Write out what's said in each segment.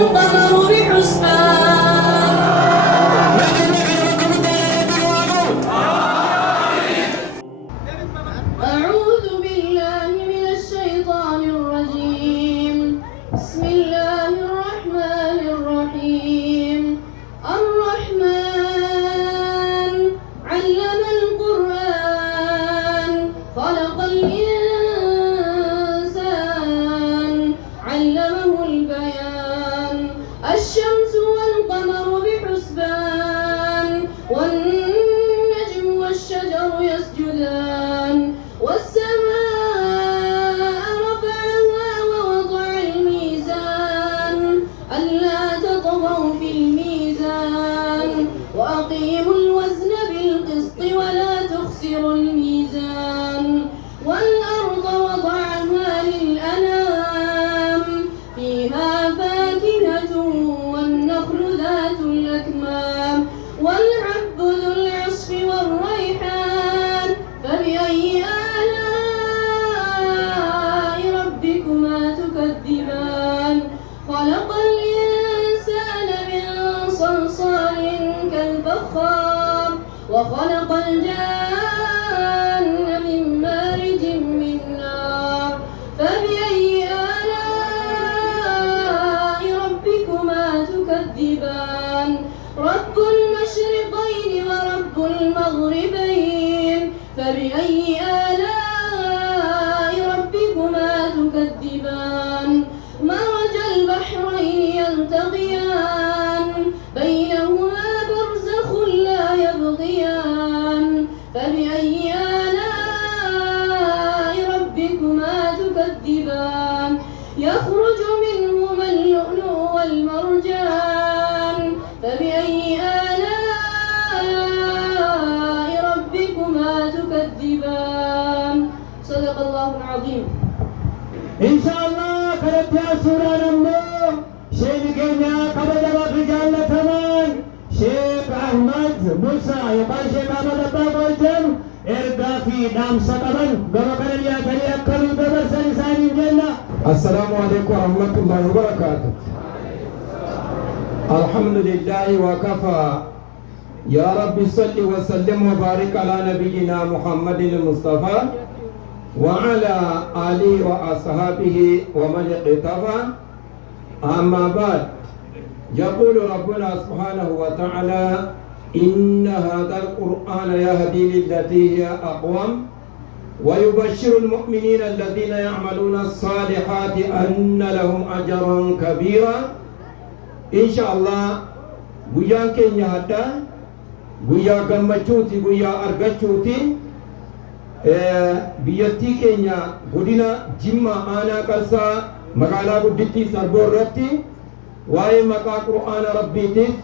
والقمر بحسبان أعوذ بالله من الشيطان الرجيم بسم الله الرحمن الرحيم الرحمن علم القرآن خلق الإنسان علمه البيان الشمس والقمر بحسبان والنجم والشجر يسجدان والسماء رفعها ووضع الميزان ألا تطغوا في الميزان وأقيموا الوزن بالقسط ولا تخسروا الميزان والأرض وضعها للأنام فيها فاكهة والنخل ذات الأكمام والحب ذو العصف والريحان فبأي آلاء ربكما تكذبان خلق الإنسان من صلصال كالفخار وخلق الجان من مارج من نار فبأي آلاء ربكما تكذبان رب المشرقين ورب المغربين فبأي آلاء ربكما تكذبان مرج البحرين يلتقيان بينهما برزخ لا يبغيان فبأي آلاء ربكما تكذبان يخرج منهما اللؤلؤ والمرجان فبأي آلاء ربكما تكذبان صدق الله العظيم إن شاء الله كانت يا سورة نمو شيخ كينيا كبدا رجال تمام شيخ أحمد موسى يقال شيخ أحمد أبا بوجم إردا في دام سقبن كما كان يا كريم كريم دبر سنساني جنة السلام عليكم ورحمة الله وبركاته الحمد لله وكفى يا رب صل وسلم وبارك على نبينا محمد المصطفى وعلى آله وأصحابه ومن اقتفى أما بعد يقول ربنا سبحانه وتعالى إن هذا القرآن يهدي للتي هي أقوم ويبشر المؤمنين الذين يعملون الصالحات أن لهم أجرا كبيرا إن شاء الله guyaan keenya haddaa guyyaa gammachuuti guyyaa argachuuti biyyattii keenya godina Jimma aanaa Qarsaa magaalaa guddittii Sarboo irratti waa'ee maqaa qur'aana rabbiitiif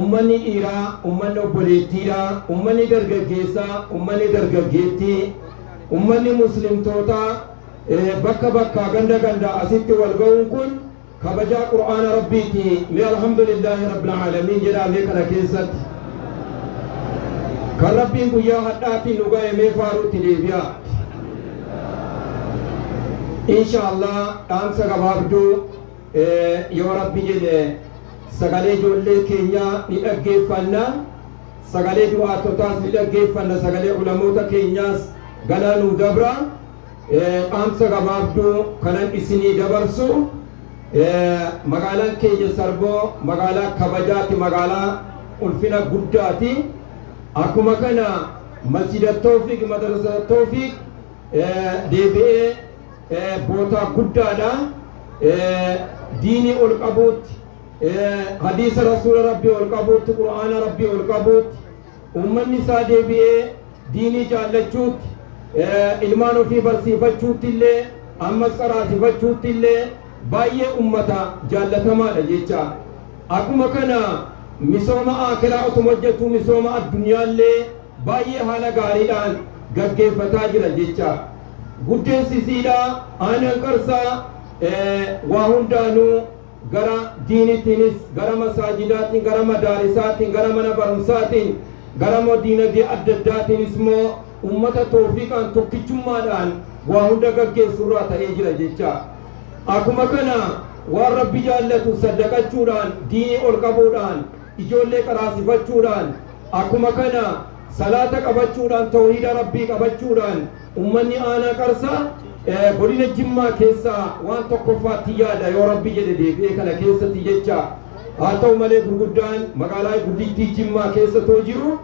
ummanni dhiiraa ummanni obboleettiidhaa ummanni dargaggeessaa ummanni dargaggeettii ummanni muslimtootaa bakka bakkaa ganda gandaa asitti wal ga'uun kun kabajaa qur'aana rabbiiti mee alhamdulillahi rabbil aalamiin jedhamee kana keessatti kan rabbiin guyyaa hadhaatiin nu ga'e mee faaruutti deebi'aa inshaallah dhaamsa gabaabduu yoo rabbi jedhe sagalee ijoollee keenyaa ni dhaggeeffanna sagalee du'aatotaas ni dhaggeeffanna sagalee ulamoota keenyaas ganaa nu dabra dhaamsa gabaabduu kanan isinii dabarsu magaalaan keenya Sarboo magaalaa kabajaati magaalaa ulfina guddaati akkuma kana masjida Tawfiq madrasa Tawfiq deebi'ee bootaa guddaadha diinii ol qabuutti hadiisa rasuula rabbii ol qabuutti qur'aana rabbii ol qabuutti ummanni isaa deebi'ee diinii jaallachuutti ilmaan ofii barsiifachuutti illee ammas qaraasifachuutti illee baay'ee ummata jaallatamaadha jecha akkuma kana misooma akiraa utuma hojjetu misooma addunyaallee baay'ee haala gaariidhaan gaggeeffataa jira jecha guddeensiisiidha aanaan Qarsaa waa hundaanuu gara diinitiinis gara masaajidaatiin gara madaarisaatiin gara mana barumsaatiin gara diinagdee adda addaatiinis immoo ummata tawfiiqaan tokkichummaadhaan waa hunda gaggeessurraa ta'ee jira jecha akkuma kana waan rabbi jaallatu saddaqachuudhaan diinii ol qabuudhaan ijoollee qaraasifachuudhaan akkuma kana salaata qabachuudhaan tawhiida rabbii qabachuudhaan ummanni aanaa qarsaa godina Jimmaa keessaa waan tokkoffaatti yaada yoo rabbi jedhe deebi'ee kana keessatti jecha haa ta'u malee gurguddaan magaalaa guddittii Jimmaa keessa too jiru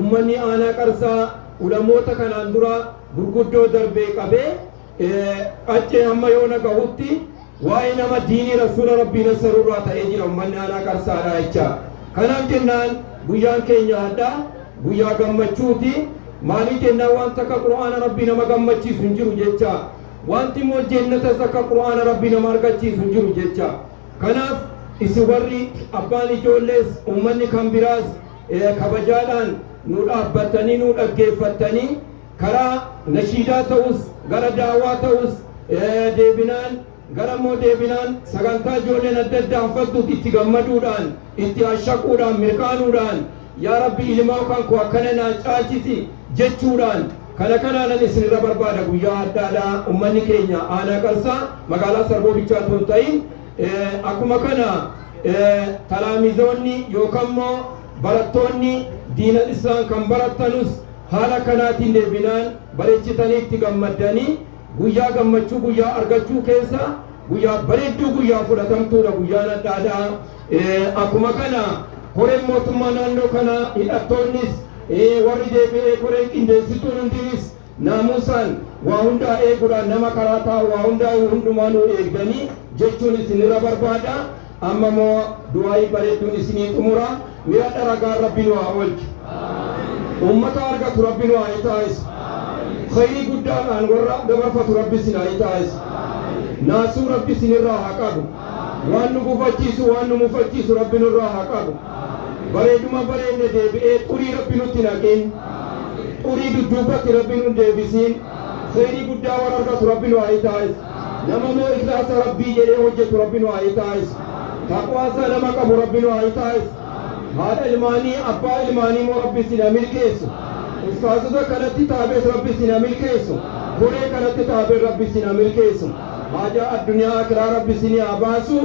ummanni aanaa qarsaa ulamoota kanaan dura gurguddoo darbee qabee qaccee hamma yoo nagahutti waa'ee nama diinii rasuula rabbii nasarurraa ta'ee jira ummanni aanaa qarsaadha jecha kanaaf jennaan guyyaan keenya addaa guyyaa gammachuuti maaliif jennaan wanta akka qur'aana rabbii nama gammachiisu hin jiru jecha wanti immoo jannatas akka qur'aana rabbii nama argachiisu hin jiru jecha kanaaf isin warri abbaan ijoollees ummanni kan biraas kabajaadhaan nu dhaabbattanii nu dhaggeeffattanii karaa nashiidaa ta'us gara daawaa ta'us deebinaan gara immoo deebinaan sagantaa ijoolleen adda addaan fattuutti itti gammaduudhaan itti ashaquudhaan mirqaanuudhaan yaa rabbi ilmaa kan koo akkana naan caalchisi jechuudhaan kana kanaanan isinirra barbaada guyyaa addaadhaa ummanni keenya aanaa qarsaa magaalaa Sarboo tun ta'in akkuma kana talaamizoonni yookaan immoo barattoonni diina isaan kan barattanus haala kanaatiin deebinaan bareechitanii itti gammaddanii guyyaa gammachuu guyyaa argachuu keessa guyyaa bareedduu guyyaa fudhatamtuudha guyyaan addaadhaa akkuma kana horeen mootummaa naannoo kana hidhattoonnis warri deebi'ee koreen qindeessituun hundinis naamusaan waa hundaa eeguudhaan nama karaa taa'u waa hundaa hundumaanuu eegdanii jechuun isinirra barbaada amma moo du'aayii bareedduun isinii xumura mi'a dharagaan rabbiin waa oolchu ummata argatu rabbiin waa taasisu khayrii guddaadhaan warra dabarfatu rabbi isin haa taasisu naasuu rabbi isinirraa haa qabu waan nu gufachiisu waan nu mufachiisu rabbi nurraa haa qabu bareeduma bareedne deebi'ee xurii rabbi nutti naqin xurii dudduubatti rabbi nu deebisiin khayrii guddaa warra argatu rabbi nu haa taasisu nama moo ikhlaasa rabbii jedhee hojjetu rabbi nu haa taasisu taqwaasaa nama qabu rabbi nu haa taasisu haadha ilmaanii abbaa ilmaanii moo rabbi isin haa milkeessu ustaazota kanatti taabees rabbi isin haa milkeessu horee kanatti taabee rabbi isin haa milkeessu حاجة الدنيا آخرة رب سني عباسو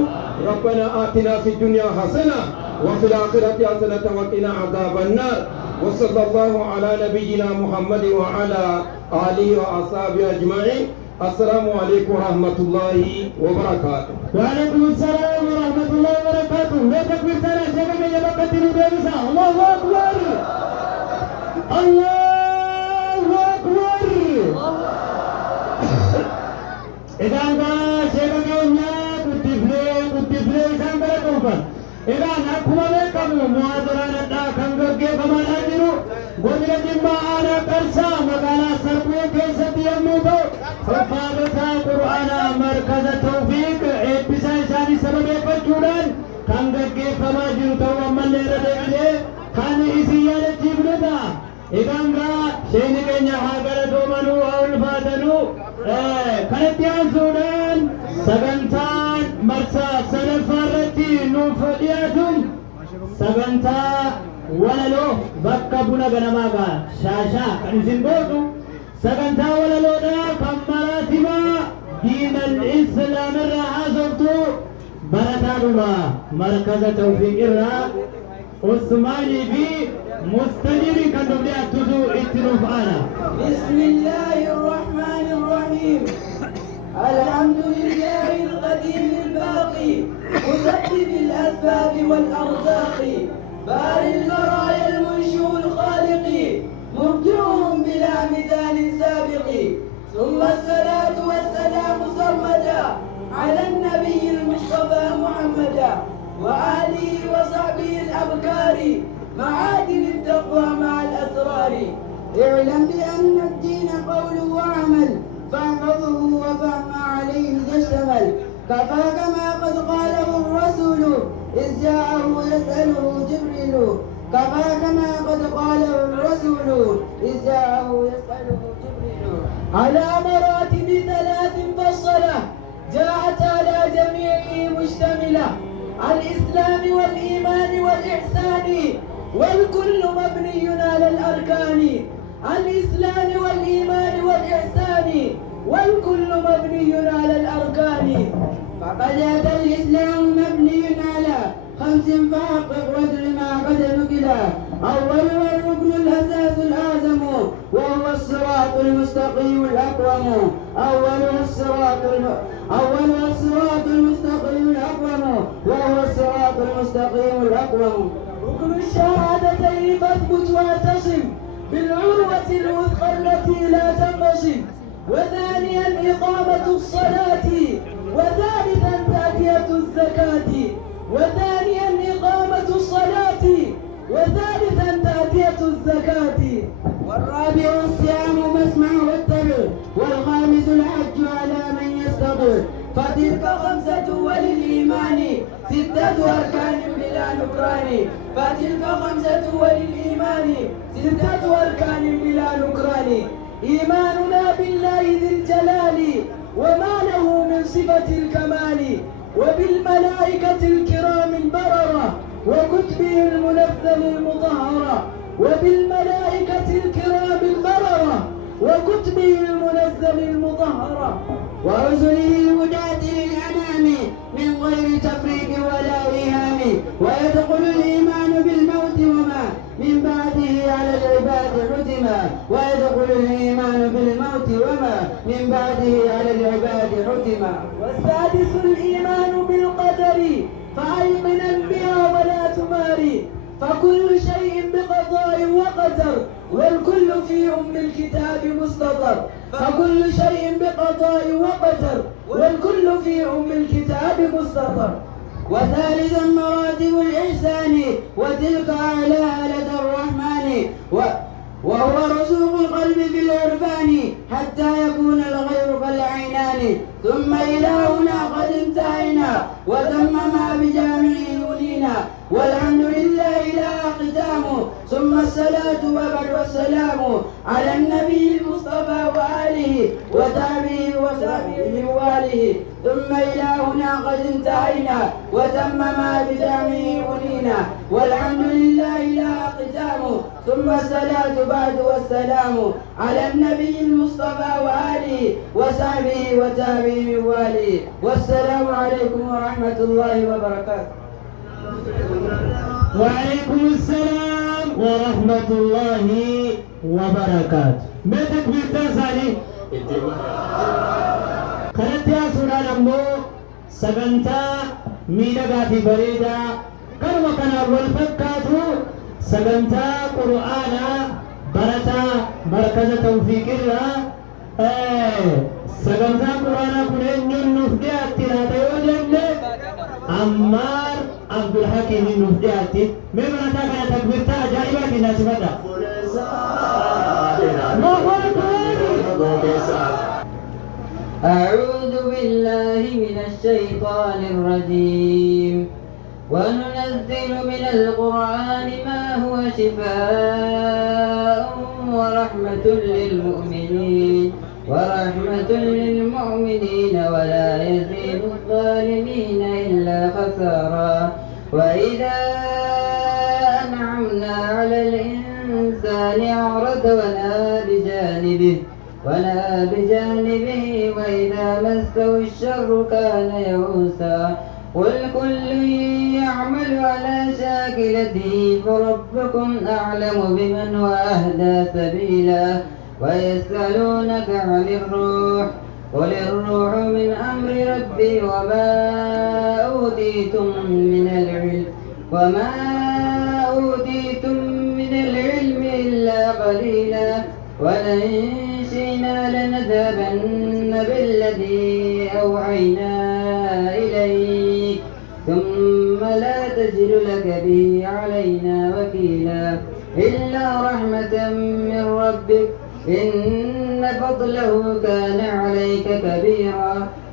ربنا آتنا في الدنيا حسنة وفي الآخرة حسنة وقنا عذاب النار وصلى الله على نبينا محمد وعلى آله وأصحابه أجمعين السلام عليكم ورحمة الله وبركاته. وعليكم السلام ورحمة الله وبركاته. لا تكبر ترى شباب يبقى تنودي الله أكبر الله أكبر. إذا شباب يومنا كتفلي سامبر كوفا. إذا نكمل كم معذرة ندا كم كمان أجرو قلنا جمع أنا كرسا مقالا سرقوا كيسة يموتو فقالتا قرآن مركز توفيق إبسا إساني سبب يفتشوران كم كما جرتو ومن لردئني كان إسيان جبندا إذا شيني كنيا هاجر دومنو أول فاتنو كانت يانسودان سبنتان مرسا سنفرتي نوفدياتم سبنتا وللو بكا بنا غنماغا شاشا كنزين بوتو سبنتا وللو دا كمراتما دين الإسلام الرحازبتو برتادوما مركز توفيق الرا عثماني بي مستجري كندوبلي أتوزو اتنوف آنا بسم الله الرحمن الرحيم الحمد لله القديم الباقي مسبب الأسباب والأرزاق بار البرايا المنشئ الخالق مبدعهم بلا مثال سابق ثم الصلاة والسلام سرمدا على النبي المصطفى محمدا وآله وصحبه الأبكار معادن التقوى مع الأسرار اعلم بأن الدين قول وعمل فاحفظه وفهم عليه يشتمل كفاك ما قد قاله الرسول إذ جاءه يسأله جبريل كفاك ما قد قاله الرسول إذ جاءه يسأله جبريل على مراتب ثلاث فالصلاة جاءت على جميعه مشتملة الإسلام والإيمان والإحسان والكل مبني على الأركان الإسلام والإيمان والإحسان والكل مبني على الأركان فقد أتى الإسلام مبني على 5 فحقق وادر ما قد نقلا. أولها الركن الأساس الأعظم وهو الصراط المستقيم الأقوم. أولها الصراط المستقيم الأقوم وهو الصراط المستقيم الأقوم. ركن الشهادتين فاثبت واعتصم بالعروة الوثقى التي لا تنقسم. وثانيا إقامة الصلاة. وثالثا تأدية الزكاة. وثانيا إقامة الصلاة. وثالثا تأدية الزكاة. والرابع الصيام فاسمع واتبع. والخامس الحج على من يستطيع. فتلك 5 وللإيمان 6 أركان بلا نكران. فتلك 5 وللإيمان 6 أركان بلا نكران. إيماننا بالله ذي الجلال وما له من صفة الكمال. وبالملائكة الكرام البررة وكتبه المنزل المطهرة. وبالملائكة الكرام البررة وكتبه المنزل المطهرة. ورسله الهداة للأنام من غير تفريق ولا إيهام. ويدخل الإيمان بالموت وما من بعده على العباد حتما. ويدخل الإيمان بالموت وما من بعده على العباد حتما. والسادس الإيمان بالقدر فأيمنا بها ولا تماري. فكل شيء بقضاء وقدر والكل في الكتاب مستطر. فكل شيء بقضاء وقدر والكل في الكتاب مستطر. وثالثا مراتب الإحسان وتلك أعلاها لدى الرحمن. وهو رسوخ القلب في العرفان حتى يكون الغير كالعينان. ثم إلهنا قد انتهينا وتمما بجامعه يولينا. والحمد لله لا ختام. ثم الصلاة وبعد والسلام على النبي المصطفى وآله وصحبه وآله. ثم إلهنا قد انتهينا وتمما بجامعه يولينا. والحمد لله لا ختام. ثم الصلاة بعد والسلام على النبي المصطفى وآله وصحبه وتابعه وآله. والسلام عليكم ورحمة الله وبركاته. وعليكم السلام ورحمة الله وبركاته. ما تكبير تاساني كانت يا سورة نمو سغنتا ميلغا في بريدة كان وكان أول فكاتو سغنتا قرآنا برتا مركز توفيق الله سغنتا قرآنا كنين نفدي أتراتا يوجد عمار عبد الحكيم نفدي من مرتا كان تكبيرتا أجائبا في ناسبتا أعوذ بالله من الشيطان الرجيم. وننزل من القرآن ما هو شفاء ورحمة للمؤمنين ولا يزيد الظالمين إلا خسارا. وإذا أنعمنا على الإنسان أعرض ونأى بجانبه وإذا مسه الشر كان يئوسا. قل كل يعمل على شاكلته فربكم أعلم بمن هو أهدى سبيلا. ويسألونك عن الروح قل الروح من أمر ربي وما أوتيتم من العلم إلا قليلا. ولئن شئنا لنذهبن بالذي أوحينا إليك ثم لا تجد لك به علينا وكيلا. إلا رحمة من ربك إن فضله كان عليك كبيرا.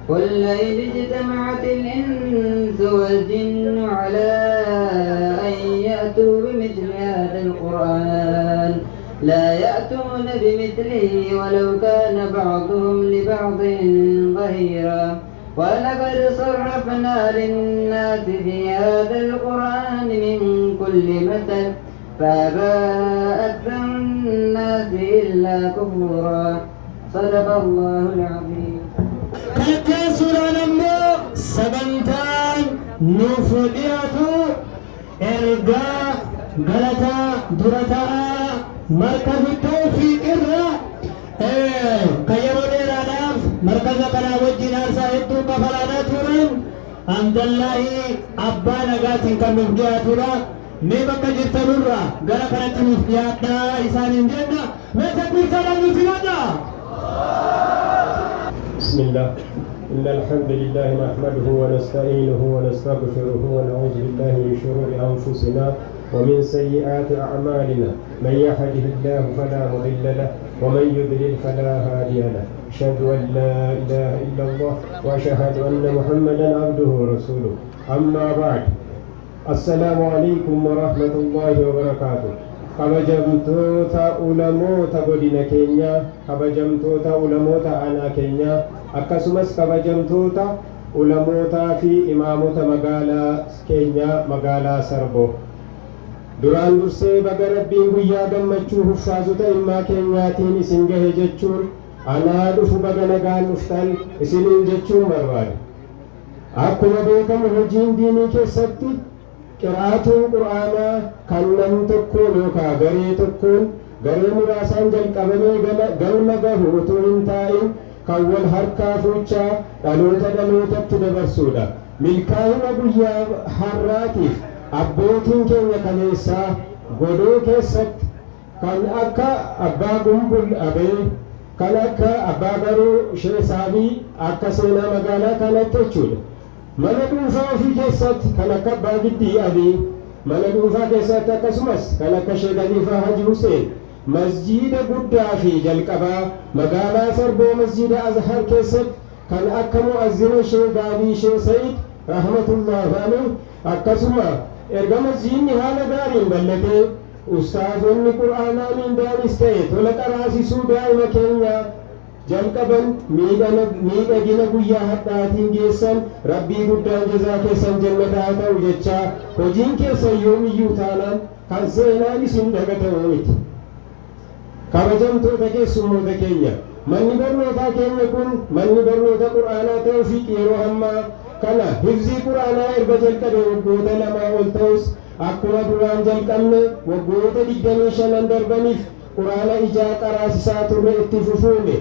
قل لئن اجتمعت الإنس والجن على أن يأتوا بمثل هذا القرآن لا يأتون بمثله ولو كان بعضهم لبعض ظهيرا. ولقد صرفنا للناس في هذا القرآن من كل مثل فأبى أكثر الناس إلا كفورا. صدق الله العظيم. كانت سورة نمو sagantaan nuuf dhiyaatu ergaa galataa dura taa'aa markabittuu fi qirra kan yeroo dheeraadhaaf markaza kanaa wajjin aarsaa hedduu kafalaadhaa turan Abdallahi abbaa nagaatiin kan nuuf dhiyaatudha. Mee bakka jirtanurraa gara kanatti nuuf dhiyaadhaa isaaniin jenna. Mee takbiirtaadhaan nuuf himadhaa. بسم الله إن الحمد لله نحمده ونستعينه ونستغفره ونعوذ بالله من شرور أنفسنا ومن سيئات أعمالنا من يهده الله فلا مضل له ومن يضلل فلا هادي له أشهد أن لا إله إلا الله وأشهد أن محمدا عبده ورسوله أما بعد السلام عليكم ورحمة الله وبركاته kabajamtoota ulamoota godina keenya kabajamtoota ulamoota aanaa keenya akkasumas kabajamtoota ulamootaa fi imaamota magaalaa keenya magaalaa Sarboo duraan dursee baga rabbiin guyyaa gammachuu huffaasota ilmaa keenyaatiin isin gahe jechuun anaa dhufu baga nagaan dhuftan isiniin jechuun barbaada. Akkuma beekamu hojiin diinii keessatti qiraa'atuun quraanaa kan nam tokkoon yookaan garee tokkoon garee muraasaan jalqabamee galma gahu otoo hin taa'in kan wal harkaa fuuchaa dhaloota dhalootatti dabarsuudha. Milkaa'ina guyyaa har'aatiif abbootiin keenya kaleessaa godoo keessatti kan akka abbaa gumbul abee kan akka abbaa garuu sheesaabii akka seenaa magaalaa kanatti jechuudha. Mana dhuunfaa ofii keessatti kan akka abbaa giddii adii mana dhuunfaa keessatti akkasumas kan akka Sheek Khaliifaa Haji Huseen masjiida guddaa fi jalqabaa magaalaa Sarboo masjiida Azhar keessatti kan akka mu'azzina Sheek Gaabii Sheek Sa'iid rahmatullahi alayhi akkasuma erga masjiidni haala gaariin bal'atee ustaazonni qur'aanaa mindaanis ta'e tola qaraasisuu daa'ima keenya jalqaban miidhagina guyyaa har'aatiin geessan rabbii guddaan jazaa keessan jannataa ta'u jechaa hojiin keessan yoomiyyuu taanaan kan seenaan isin dagatamu miti. Kabajamtoota keessummoota keenya manni barnootaa keenya kun manni barnoota qur'aanaa ta'uu fi yeroo ammaa kana hifzii qur'aanaa erga jalqabe waggoota lamaa ol ta'us akkuma duraan jalqabne waggoota 25 darbaniif qur'aana ijaa qaraasisaa turre itti fufuune.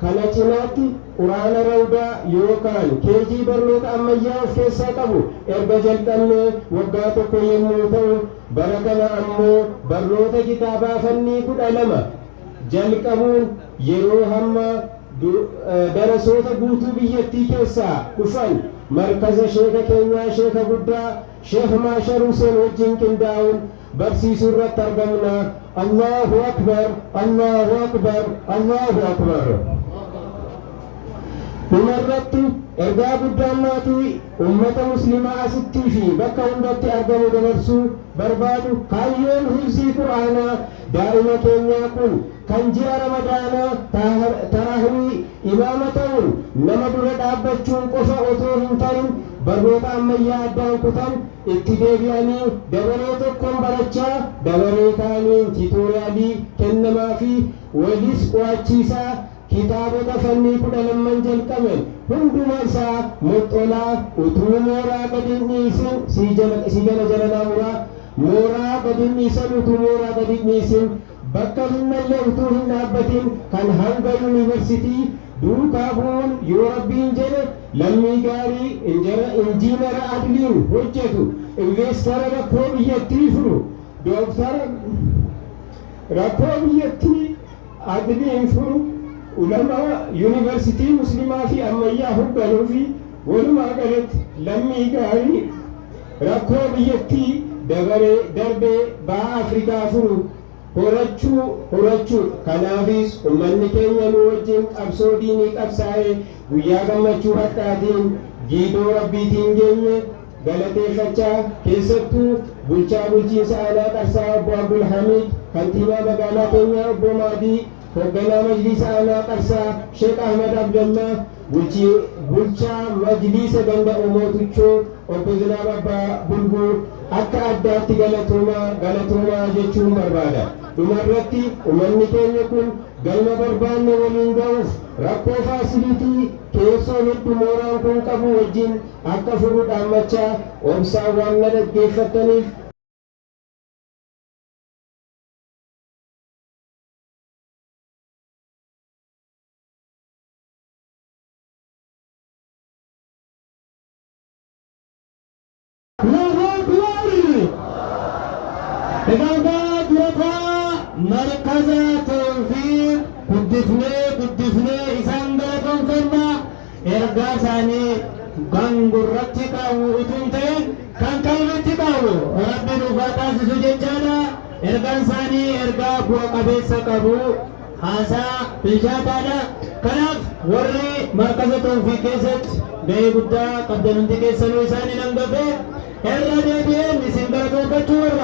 Kana cinaatti quraana rawdaa yookaan keejii barnoota ammayyaa of keessaa qabu erga jalqabne waggaa tokko yommuu ta'u bara kana ammoo barnoota kitaabaa fannii 12 jalqabuun yeroo hamma darasoota guutuu biyyattii keessaa dhufan markaza sheeka keenyaa sheeka guddaa Sheekh Maashar Huseen wajjin qindaa'uun barsiisuu irratti argamna. Allahu akbar, Allahu akbar, Allahu akbar. Dhumarratti ergaa guddaan maatii ummata muslimaa asittii fi bakka hundatti argamu dabarsuu barbaadu kaayyoon hifzii qur'aanaa daa'ima keenyaa kun kan ji'a ramadaanaa taraahii imaama ta'uun nama dura dhaabbachuun qofa otoo hin ta'in barnoota ammayyaa addaan kutan itti deebi'anii dabaree tokkoon barachaa dabaree kaaniin tiitooriyaalii kennamaa fi walis qo'achiisaa kitaabota fannii 12 jalqaben hunduma isaa moxxolaa utuu mooraa gadi hin dhiisin si jala naamuraa mooraa gadi hin dhiisan utuu mooraa gadi hin dhiisin bakka hinnallee utuu hin dhaabbatin kan hanga yuunivarsitii duukaa bu'uun yoo rabbiin jedhe lammii gaarii injiinara adliin hojjetu investara rakkoo biyyattii furu dooktara rakkoo biyyattii adliin furu ulama yuunivarsitii muslimaa fi ammayyaa hogganuu fi walumaa galatti lammii gaarii rakkoo biyyattii darbee baha Afrikaa furu horachuu kanaafis ummanni keenya nu wajjin qabsoo diinii qabsaa'ee guyyaa gammachuu har'aatiin giidoo rabbiitiin geenye galateeffachaa keessattuu bulchaa bulchiinsa aanaa Qarsaa obbo Abdul Hamiid kantiibaa magaalaa keenyaa obbo Maadii hoogganaa majliisa aanaa Qarsaa Sheek Ahmad Abdallah bulchaa majliisa ganda Omootuchoo obbo Zinaab Abbaa Bulbul akka addaatti galatuumaa jechuun barbaada. Dhumarratti uummanni keenya kun galma barbaanne waliin ga'uuf rakkoo faasilitii keessoo hedduu mooraan kun qabu wajjin akka furu dhaammachaa obsaan waan na dhaggeeffataniif مركز توفيق قدفني إسان بلكم فما إرقاساني غنغرتي قاو أتنتين كان كلمتي قاو ربي نفاتا سججانا إرقاساني إرقاب وقبيس قبو حاسا بلشاتانا كناف وري مركز توفيق كيست بي قدا قدننتي كيسنو إساني ننقفه إرقا ديبين نسين بلكم فتشور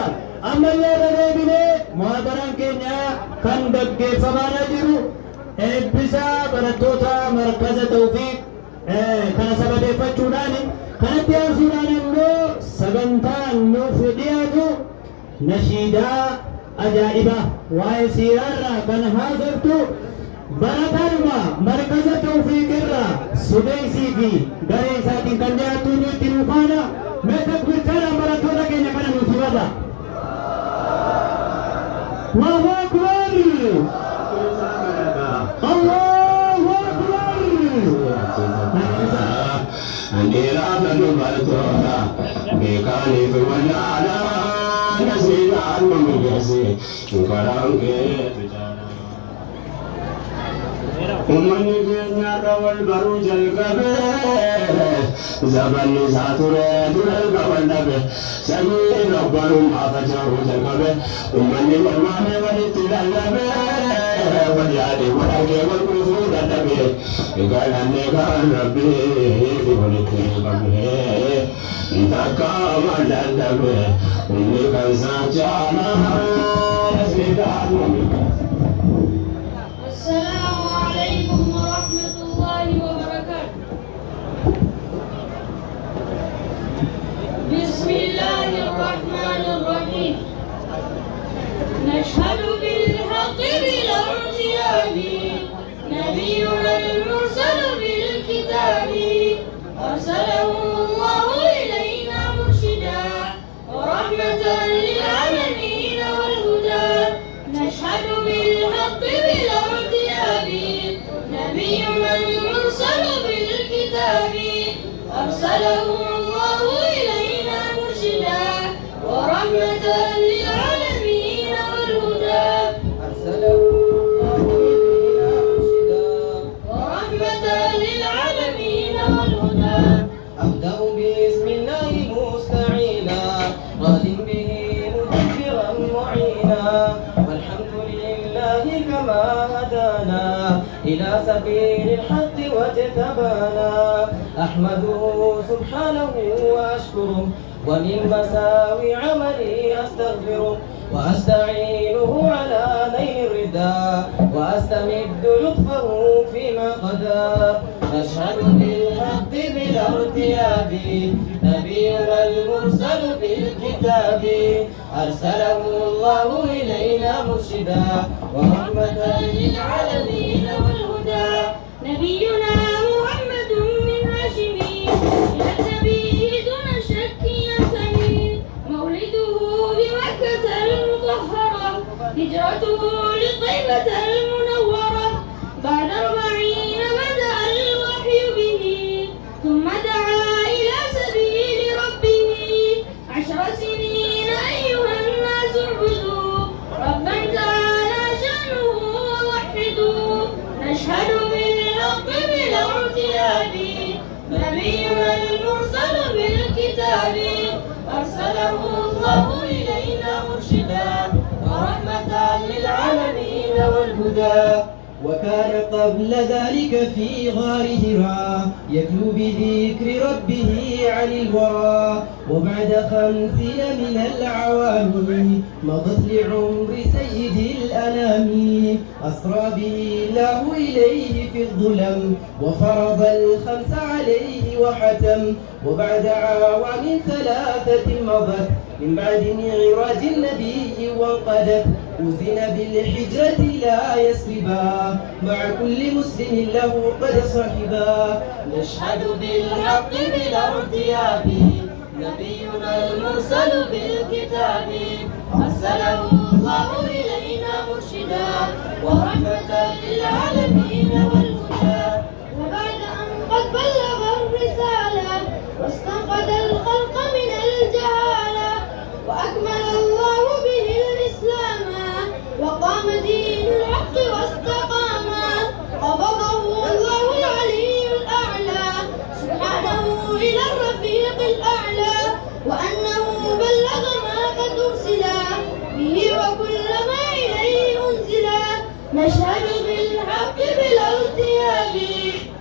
أما الله ربنا مهاجران كينيا كان دقة فمانا جرو إبسا برتوتا مركز توفيق كان سبب فتشوراني كانت يارسوراني مو سبنتان نو فدياتو نشيدا أجائبا ويسيرارا كان حاضرتو براتارما مركز توفيق الرا سديسي في غريساتي كان جاتو نيوتي نفانا ميتك برتارا برتوتا كينيا كان نوسيوادا الله أكبر الله أكبر أنديرا بنبرتونا بكاني في ونانا نسينا المميزي كرامك أمني كينيا روال برو جلقبه زبن ساتورة دولل قبندبه سمي ربنا ما فجروا جلقبه أمني والمعنى ولتلالبه وليالي ولكي والكفور دبه قال أني كان ربي في ولتلالبه انتكا ملالبه أمي كان ساجانا يسيدان السلام عليكم ورحمة الله وبركاته. بسم الله الرحمن الرحيم. نشهد بالحق بلا ارتياب نبينا المرسل بالكتاب أرسله الله إلينا مرشدا ورحمة للعالمين والهدى. نشهد بالحق بلا ارتياب نبينا المرسل بالكتاب أرسله الله إلينا مرشدا ورحمة للعالمين والهدى. أرسله الله إلينا مرشدا ورحمة للعالمين والهدى. أبدأ بسم الله مستعينا راض به مدبرا معينا والحمد لله كما هدانا إلى سبيل الحق واجتبانا. أحمده سبحانه وأشكره ومن مساوي عملي أستغفره وأستعينه على نيل الردى وأستمد لطفه فيما قدى. نشهد بالحق بلا ارتياب نبينا المرسل بالكتاب أرسله الله إلينا مرشدا ورحمة للعالمين والهدى. نبينا محمد من هاشم إلى النبي دون شك ينتمي مولده بمكة المطهرة هجرته لطيبة المنورة بعد 40 بدأ الوحي به ثم دعا إلى سبيل ربه 10 سنين أيها الناس اعبدوا ربا تعالى شأنه ووحدوا. نشهد بالحق بلا ارتياب نبينا المرسل بالكتاب أرسله الله إلينا مرشدا ورحمة للعالمين والهدى. وكان قبل ذلك في غار هراء يتلو بذكر ربه عن الورى وبعد 50 من الأعوام مضت لعمر سيد الأنام أسرى به الله إليه في الظلم وفرض الخمس عليه وحتم وبعد أعوام 3 مضت من بعد معراج النبي وانقدت أذن بالحجرة لا يسربا مع كل مسلم له قد صحبا نشهد بالحق بلا ارتياب نبينا المرسل بالكتاب أرسله الله إلينا مرشدا ورحمة للعالمين والهدى وبعد أن قد بلغ الرسالة واستنقذ الخلق من الجهالة وأكمل الله به الإسلام وقام دين الحق واستقام قبضه الله العلي الأعلى سبحانه إلى الرفيق الأعلى وأنه بلغ ما قد أرسل به وكل ما إليه أنزل نشهد بالحق بلا ارتياب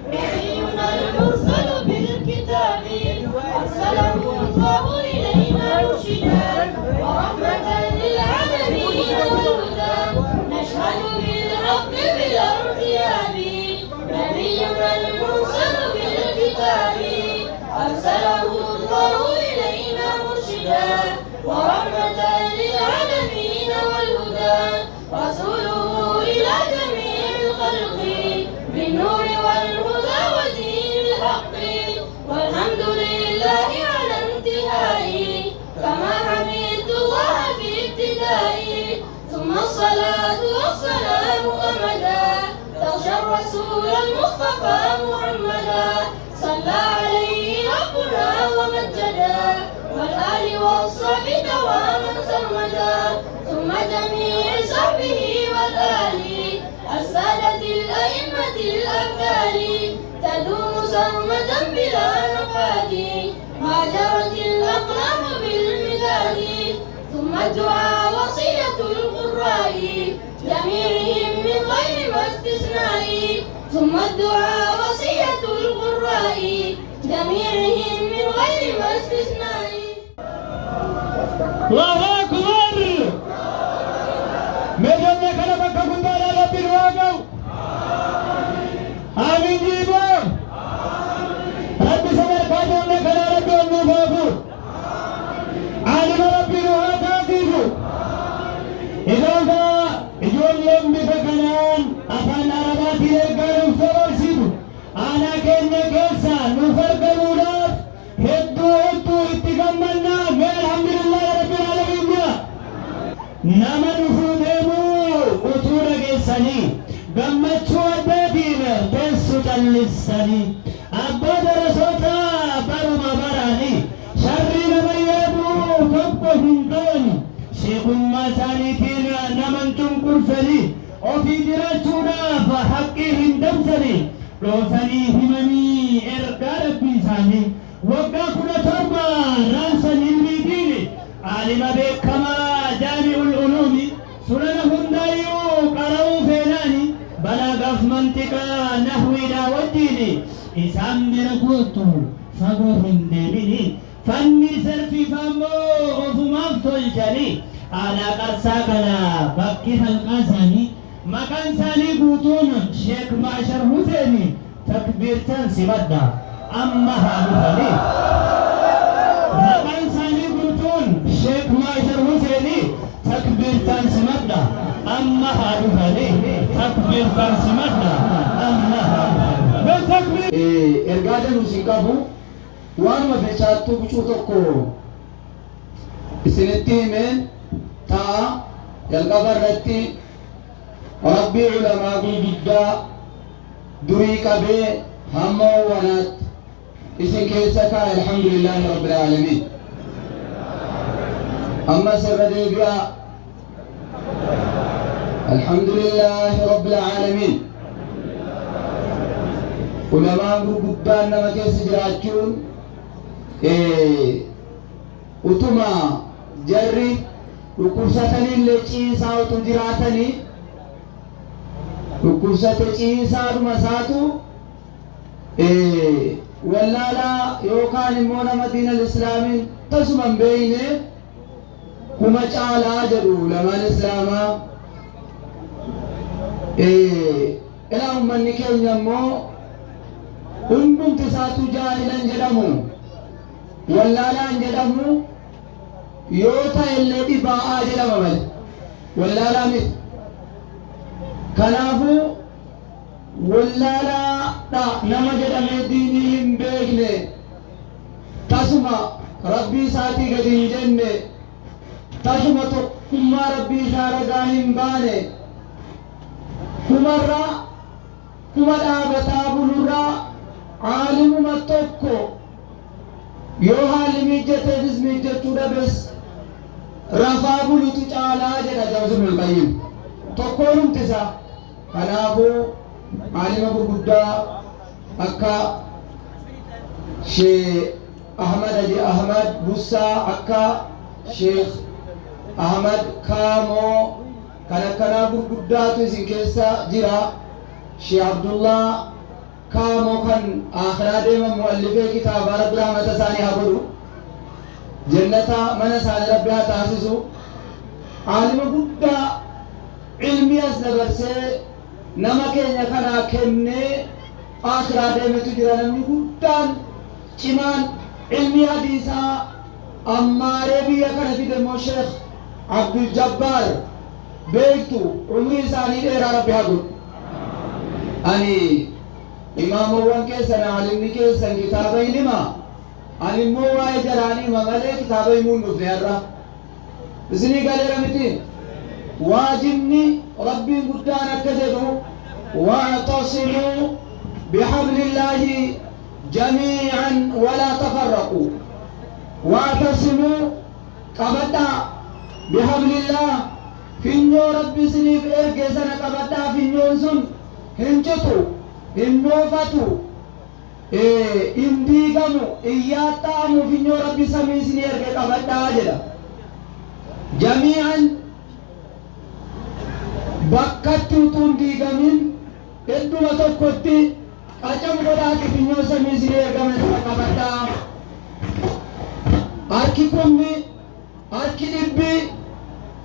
نبينا المرسل بالكتاب أرسله الله إلينا مرشدا ورحمة للعالمين والهدى نشهد بالحق بلا ارتياب نبينا المرسل بالكتاب أرسله الله إلينا مرشدا ورحمة للعالمين والهدى رسوله إلى جميع الخلق بالنور والهدى ودين الحق والحمد لله على انتهائي كما حمدت الله في ابتدائي ثم الصلاة والسلام أبدا تغشى الرسول المصطفى محمدا صلى عليه ربنا ومجدا والآل والصحب دواما سرمدا ثم جميع صحبه والآل السادة الأئمة الأبدال تدوم سرمدا بلا نفاد ما جرت الأقلام بالمداد ثم الدعاء وصية القراء جميعهم من غير ما استثناء ثم الدعاء وصية القراء جميعهم من غير ما استثناء الله أكبر مجد كلمك كنت على رب الواقع آمين جيبا رب سمر قادم لك على رب النفاق عالم رب الواقع تاتيفو إذا إجوال يوم بفكنان أفان عرباتي لرقان مفترسيبو أنا كأني كيسا نفرق الولاد هدو اتقمنا الحمد لله رب العالمين نما نفوديمو أطول كيساني قمتشو أدادين تنسو تلساني أباد رسوتا برما براني شري نما يابو تبقى هنداني شيخ ما سانيتين نمنتم كرسني وفي جراتنا فحقي هندمسني روسني همني إرقار بيساني وقا كنا تربى رانسا للمدينة عالم بكما جامع العلوم سنن هندايو قرأوا فيناني بلاغ منطقة نحوي لا والديني إسام بركوتو فقو هندميني فني سرفي فامو وفماف تلجاني على قرصاقنا بكي القاساني مكان ساني بوتون شيخ معشر حسيني تكبير تنسي بدا أما هذا مكان ساني بوتون شيخ معشر حسيني تكبير تنسي بدا أما هذا تكبير تنسي بدا أما هذا تكبير ergaada nusin qabu waanuma fechaattuu bucuu tokko isinitti himeen ta'a jalqaba irratti rabbii ulamaa gurguddaa durii qabee hamma wanaatti isin keessa kaa'e alhamdulillahi rabbil aalamiin amma sirra deebi'aa alhamdulillahi rabbil aalamiin ulamaa gurguddaan nama keessa jiraachuun utuma jarri dhukkubsataniillee ciisaa utu jiraatanii dhukkubsate ciisaadhuma isaatu واللالا يوكان مونا مدينة الإسلام تسمن بينه كما جعل أجروا لما الإسلام إلى من نكين يمو أنتم تساتوا جاهلا جدمو واللالا جدمو يوتا اللي إباء جدم مل واللالا مت كنافو واللالا دا نما جدم دينهم بيغني تسمى ربي ساتي قدين جنة تسمى كما ربي سارقاهم باني كما را كما دابتا بلورا عالم متوكو يوها لميجة بزميجة تدبس رفا بلوت تعالى جدا جوز من القيم تقولون تسا كنابو عالم برقودة أكا شيخ أحمد بوسا أكا شيخ أحمد كامو كان برقودة تسين كيسا جرا شيخ عبد الله كامو كان آخر ديما مؤلفة كتاب رب رحمة ثاني هبرو جنة من سال ربها تاسسو عالم بودا علمي أسنبر سي نما كينيا كان كني آخر ديما تجرى نمي بودان كمان علمي حديثا أماري بيا كان في دمو شيخ عبد الجبار بيتو عمري ثاني إيرا ربها قل أني إمام وان كيسن عالم كيسن كتابين ما أني مو واي جراني ما ملك كتابين مون نفنيرا إذني قال رمتين واجبني ربي قدانا كذبوا واعتصموا بحبل الله جميعا ولا تفرقوا واعتصموا قبدا بحبل الله فينيو ربي سنيف إرقسنا قبدا فينيو سن هنجتوا إنوفتو إنديقمو إياتامو في نور ربي سميسني أرقى قبطة آجلا جميعا بكتو تنديقمين إدو متوكوتي أجم قداتي في نور سميسني أرقى مثل قبطة أركي كمي أركي لبي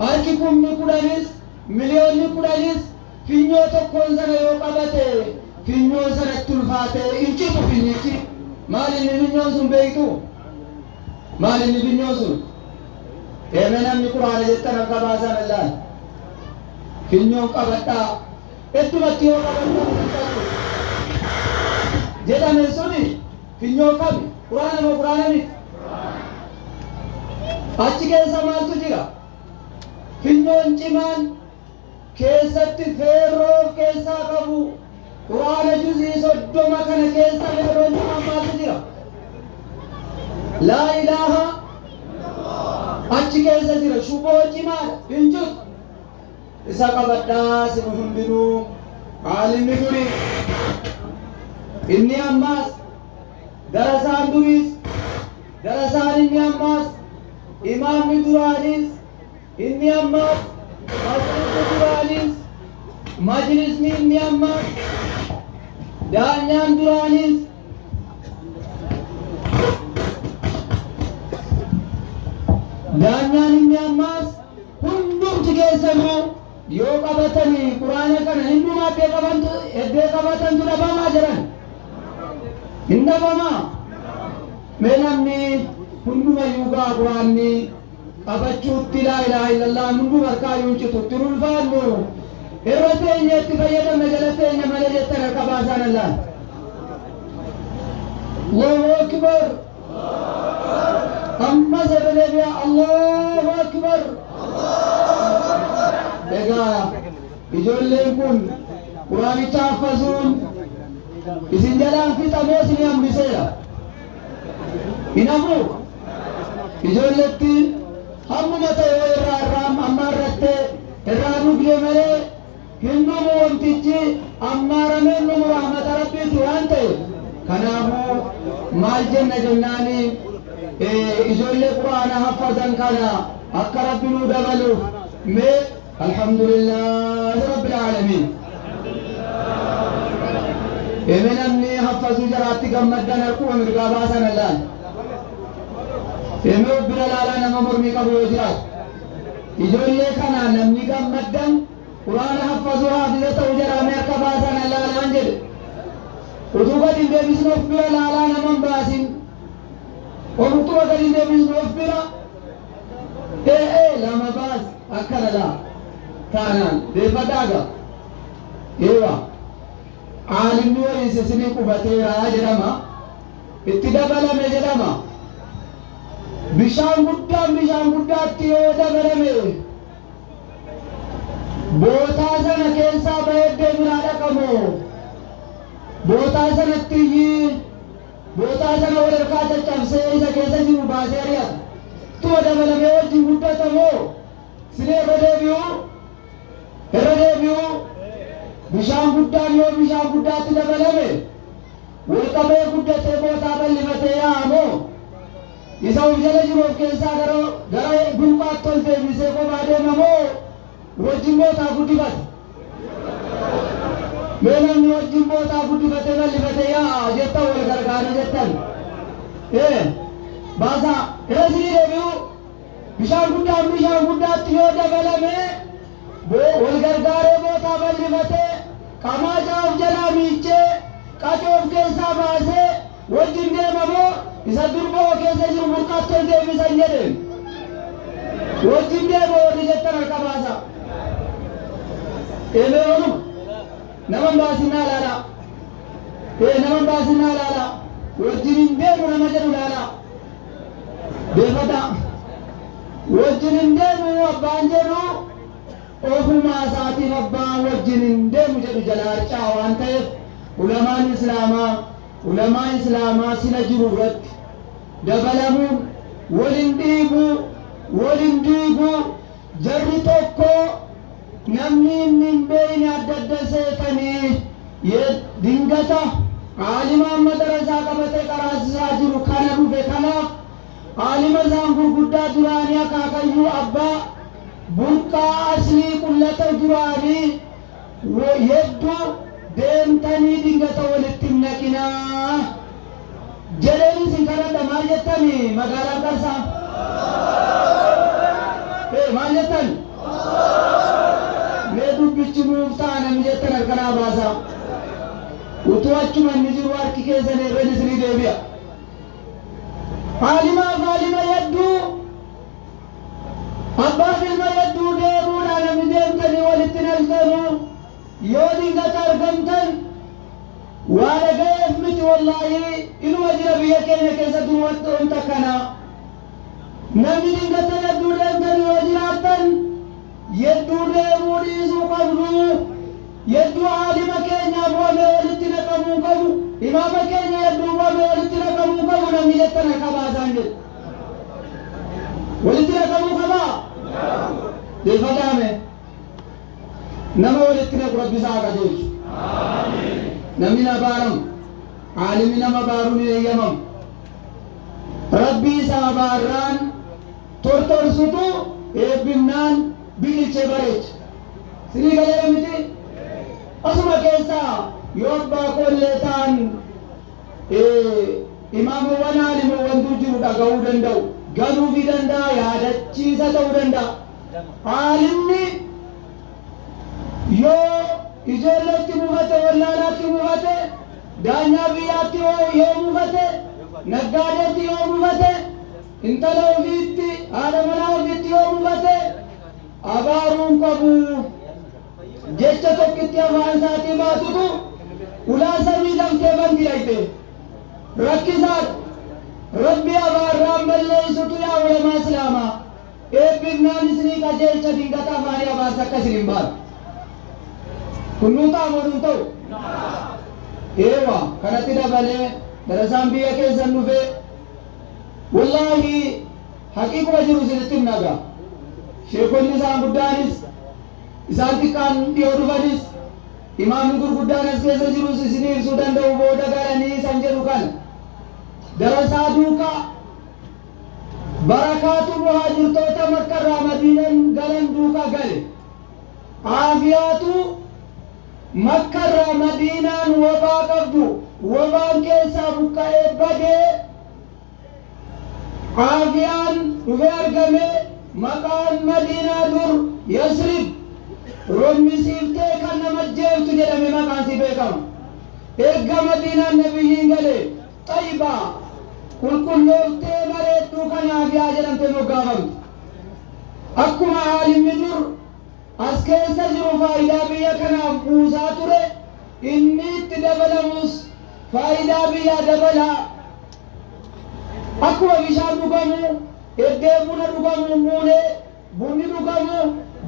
أركي كمي كدانيس مليون كدانيس في نور تكون سنة يو قبطة finyo sana tulfate inchitu finyiti mali ni finyo sun beitu mali ni finyo sun emenam ni qur'ana jettana kabasa Allah finyo qabata ettu matiyo qabata jeda me suni finyo qabi qur'ana ni achi keessa maaltu jira finyoon cimaan keessatti feerroo keessaa qabu قرآن جزء صدوما كان كيسا يرون ما تجرى لا إله أتش كيسا جرى شبو جمال إنجد إسا قبدا سنهم بنو عالم نقولي إني أماس درسان دويس درسان إني أماس إمام ندرانيس إني أماس مجلس ندرانيس مجلس إني أماس Danyan duranis danyan inni ammas hundumti keessanu yoo qabatanii quraana kana hindumaa eddee qabatantu dhabamaa jiran hin dhabamaa mee namni hundumayyuu gaa quraanni qabachuutti laa ilaaha illallah hundum harkaayyuu citutti ulfaannu الرتين يتفيد مجلتين ملجتنا كباسان الله الله أكبر أما سبب الله أكبر إذا يجول لكم قرآن تحفظون إذن جلال في تموسن يوم بسيرا إنه يجول لكم هم متى الرام أما الرام بلمله hindumu wamtichi ammarameen numu rahmata rabbiitu waan ta'e kanaafu maal jenna jennaani ijoollee quraana haffazan kana akka rabbi nuu dabaluuf mee alhamdulillahi rabbil aalamiin namni haffazuu jaraatti gammaddan harkuma mirgaa baasan allaan. Bira laalaa nama mormii qabu yoo jiraatu. Ijoollee kana namni gammaddan quraana haffazuu haafiza ta'uu jaraame harka baasan allaalaan jedhe. Utuu gadi hin deebisne of bira laalaa nama hin baasin. Omuttuma gadi hin deebisne of bira. Lama baas akkana laa. Taanaan deeffadhaaga. Eewwa. Aalimni waliin isinii qubateeraa jedhama. Itti dabalame jedhama. Bishaan guddaatti yoo dabalame bootaa sana keessaa bahee biraa dhaqamoo bootaa sanatti bootaa sana wal harkaa caccabsee isa keessa jiru baasee ari'ata. Tuma dabalamee wajjin guddatamoo sinee irra deebi'uu bishaan guddaan yoo bishaan guddaatti dabalame wal qabee guddatee bootaa bal'ifatee yaa'amoo isa of jala jiru of keessaa gara gulqaatti ol deebisee kophaa deemamoo wajjin bootaa guddifate. Mee namni wajjin bootaa guddifatee bal'ifatee yaa'a jettan wal gargaara jettan. Baasaa eesni deebi'u bishaan guddaatti yoo dabalame wal gargaaree bootaa bal'ifatee qamaaca of jalaa miichee qacoo of keessaa baasee wajjin deemamoo isa durboo keessa jiru burqaatti ol deebisan jedheen. Wajjin deema warri jettan harka baasa. Ooluma nama baasinaa laala. Nama baasinaa laala. Wajjin hin deemu nama jedhu laala. Deeffata. Wajjin hin deemu abbaan jedhu ofumaa isaatiin abbaan wajjin hin deemu jedhu jala harcaa waan ta'eef ulamaan islaamaa sila jiru irratti dabalamuun walin dhiibuu jarri tokko namni inni hin beeyne adda adda seetanii dingata aalima amma darasaa qabatee qaraasisaa jiru kana dhufe kanaaf aalima isaan gurguddaa duraanii akaakayyuu abbaa burqaa aslii qullata duraanii hedduu deemtanii dingata walitti hin naqinaa jedheen isin kadhadha. Maal jettani magaalaan Qarsaa? Maal jettan? Mee dubbichi nuuf ta'a namni jettan harkanaa baasaa. Utuu achuma inni jiru harki keessan irreen isinii deebi'a. Aalimaaf aalima hedduu abbaaf ilma hedduu deemuudhaan namni deemtanii walitti naqxanuu yoo dingata argamtan waa dhaga'eef miti wallaahi inuma jira biyya keenya keessatti wanta kana namni dingata hedduu deemtan yoo jiraattan hedduu deemuu dhiisuu qabdu. Hedduu aalima keenya bu'amee walitti naqamuu qabu. Imaama keenya hedduu bu'amee walitti naqamuu qabu. Namni jettan akka baasaan jedhu walitti naqamuu qabaa. Deeffataame nama walitti naqu rabbisaa akka jechu. Namni na baaramu aalimi nama baaruun hin eeyyamamu. Rabbi isaa baarraan tortorsutu eebbifnaan biqilchee bareecha. Sinii galee miti asuma keessaa yoo abbaa koollee ta'an imaamawwan aalimawwantu jiru dhaga'uu danda'u. Galuufi danda'a yaadachiisa ta'uu danda'a. Aalimni yoo ijoolleetti mufate wallaalaatti mufate daanyaa biyyaatti yoo mufate naggaadeetti yoo mufate intala ofiitti haadha manaa ofiitti yoo mufate abaaruun qabu. Jecha tokkitti afaan isaatii baatutu ulaa samii lamtee banti dhayte rakkisaadha. Rabbi abaarraan balleessutu yaa ulamaa islaamaa eebbifnaan isinii qajeelcha dingata afaanii abaarsa akka isin hin baatu. Kunnuu xaamoodhuun ta'u eewa kanatti dabalee darasaan biyya keessan dhufe wallaahi haqiiquma jiru isinitti himnaga. Sheekonni isaan guddaanis isaan xiqqaan dhiyoo dhufanis imaamni gurguddaan as keessa jirus isinii ibsuu danda'u booda galanii san jedhu kana darasaa duukaa barakaatu muhaajirtoota makkarraa madiinaan galan duukaa gale aafiyaatu makkarraa madiinaan wabaa qabdu wabaan keessaa buqqa'ee badee aafiyaan dhufee argame maqaan madiinaa dur Yasrib rommisiiftee kan nama jeeftu jedhame maqaan si beekama. Eegga madiinaan nabiyyiin galee Xayyibaa qulqullooftee bareedduu kanaaf yaa jedhamte moggaafamte. Akkuma aalimni dur as keessa jiru faayidaa biyya kanaaf buusaa ture inni itti dabalamus faayidaa biyyaa dabalaa. Akkuma bishaan dhugamu eddee buna dhugamu muunee bunni dhugamu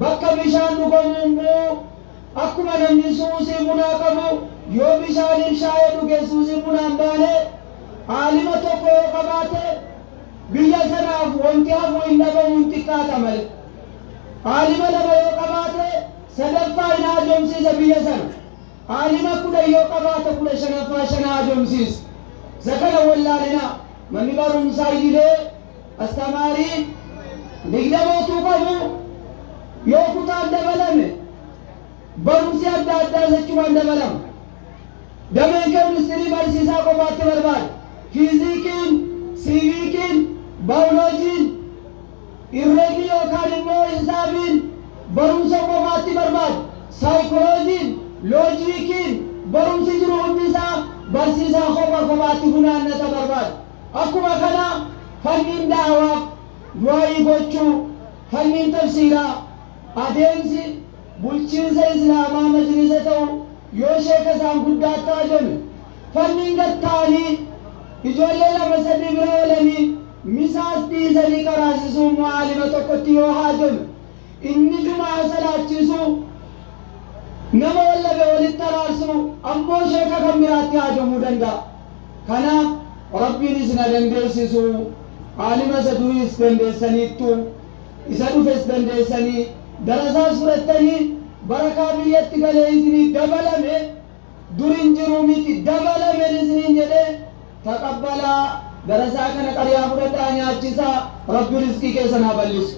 bakka bishaan dhugamu immoo akkuma namni suusii bunaa qabu yoo bishaaniin shaayee dhuge suusii bunaan baane aalima tokko yoo qabaate biyya sanaaf wanti hafu hin dhabamu hin xiqqaata malee. Aalima lama yoo qabaate sadaffaa hin haajomsiisa biyya sana. Aalima 10 yoo qabaate 15ffaa shana haajomsiisa. Zakana wallaalinaa manni barumsaa idilee astamaarii digdamootuu qabu yoo kutaan dabalame barumsi adda addaa jechuun dabalama. Dameen keemistirii barsiisaa qofaatti barbaada. Fiizikiin, siivikiin, baayoloojiin, irreegni yookaan immoo hisaabiin barumsa qofaatti barbaada. Saayikolojiin, loojikiin barumsi jiru hundi isaa barsiisaa qofaatti funaannata barbaada. Akkuma kana fanniin daawaaf du'aayii gochuu, fanniin tafsiiraa, adeemsi bulchiinsa islaamaa majlisa ta'u yoo sheeka isaan guddaa ta'aa jiru fanniin gattaanii ijoollee 2-3 bira oolanii misaas dhiisanii qaraasisuu mu'aalima tokkotti yoo haajamu inni jumaa salaachisu nama wallabe walitti araarsu ammoo sheeka kan biraatti haajamuu danda'a. Kanaaf rabbiin isin dandeessisu aalima isa duriis dandeessaniittu isa dhufes dandeessanii darasaas fudhattanii barakaa biyyatti galee isinii dabalame durin jiru miti dabalame isiniin jedhee taqabbalaa darasaa kana qariyaa fudhadhaa nyaachisaa rabbi rizqii keessan haa bal'isu.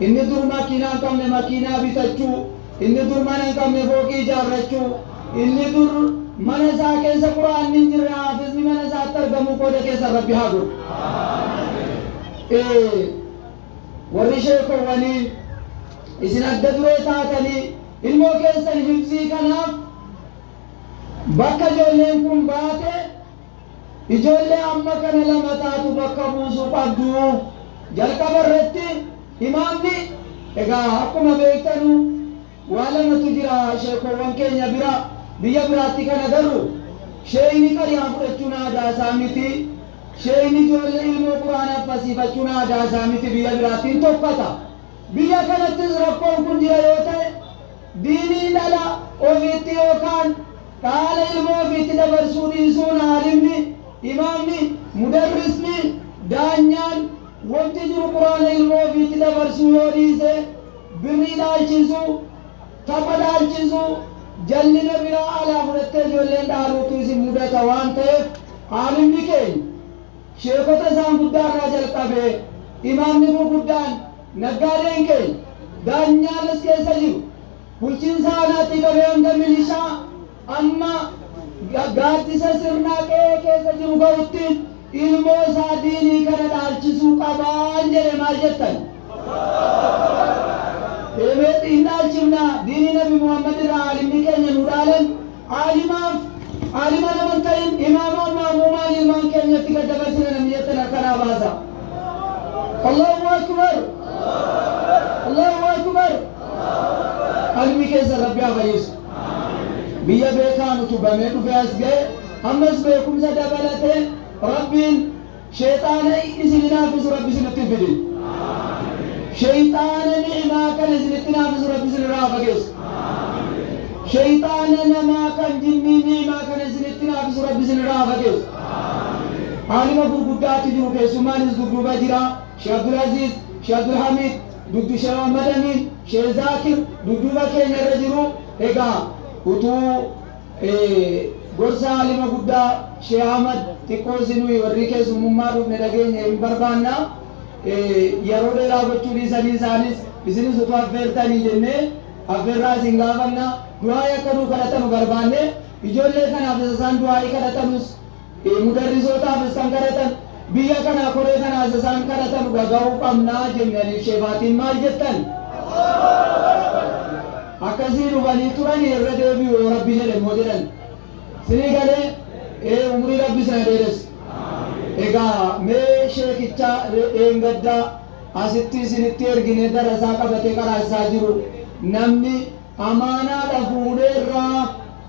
Inni dur makiinaa hin qabne makiinaa bitachuu, inni dur mana hin qabne fooqii ijaarrachuu, inni dur mana isaa keessa quraanni hin jirre haafizni mana isaatti argamu qooda keessa rabbi haa godhu. Warri sheekowwanii isin adda duree taatanii ilmoo keessan hifzii kanaaf bakka ijoolleen kun baate ijoollee amma kana 2 taatu bakka buusuu qabdu. Jalqaba irratti imaamni egaa akkuma beektanu waa 2tu jira sheekowwan keenya bira biyya biraatti kan agarru sheeyni qariyaa fudhachuun aadaa isaa miti. Sheeyni ijoollee ilmoo quraanaa fasiifachuun aadaa isaa miti biyya biraattiin tokkata. Biyya kanattis rakkoon kun jira yoo ta'e diinii dhala ofiitti yookaan dhaala ilmoo ofiitti dabarsuu dhiisuun aalimni, imaamni, mudarrisni, daanyaan wanti jiru quraana ilmoo ofiitti dabarsuu yoo dhiise birrii dhaalchisuu, tapha dhaalchisuu, jallina biraa alaa fudhattee ijoolleen dhaaluutu isin mudata waan ta'eef aalimni keenya sheekota isaan guddaa irraa jalqabee imaamni gurguddaan naggaadeen keenya daanyaanis keessa jiru bulchiinsa aanaatti qabee hanga milishaa amma gaaddisa sirnaa qe'ee keessa jiru ga'utti ilmoo isaa diinii kana dhaalchisuu qabaan jedhe maal jettan? Eemeetti hin dhaalchifnaa diinii nabi Muhammad irraa aalimni keenya nu dhaalan aalimaaf aalima naman ta'in imaamaa maamumaan ilmaan keenyatti gad dabarsine namni jettan akkanaa baasa. Allahu akbar! Allahu akbar! Qalbii keessa rabbi haa fayyisu. Biyya beekaan utubamee dhufee as ga'e ammas beekumsa dabalatee rabbiin sheexaana isin naafisu rabbi isinitti hin fidin. Sheexaana ni'imaa kan isinitti naafisu rabbi isin irraa fageessu. Sheexaana namaa kan jinnii ni'imaa kan isinitti naafisu rabbi isin irraa fageessu. Aalima gurguddaatu jiru keessummaanis dudduuba jira. Sheekh Abdulaziz, Sheekh Abdulhamid, duddu Sheekh Muhammad Amin, Sheekh Zaakir dudduuba keenya irra jiru. Egaa utuu gorsa aalima guddaa Sheekh Ahmad xiqqoo isinuu warri keessummummaa dhufne dhageenya hin barbaanna. Yeroo dheeraa gochuu dhiisanii isaanis isinis utuu affeertanii jennee affeerraa isin gaafanna. du'aa akka nuu kadhatanu barbaanne ijoollee kanaaf isaan du'aa kadhatanus mudarrisootaaf isaan kadhatan biyya kana koree kanaas isaan kadhatan dhaga'uu qabnaa jennaniif sheefaatiin maal jettan akkasii dhufanii turan irra deebi'u yoo rabbi jedhe immoo jedhan sinii galee umrii rabbi sana dheeres egaa mee sheekicha eengaddaa asitti isinitti ergine darasaa qabatee qaraasaa jiru namni amaanaadha fuudhee irraa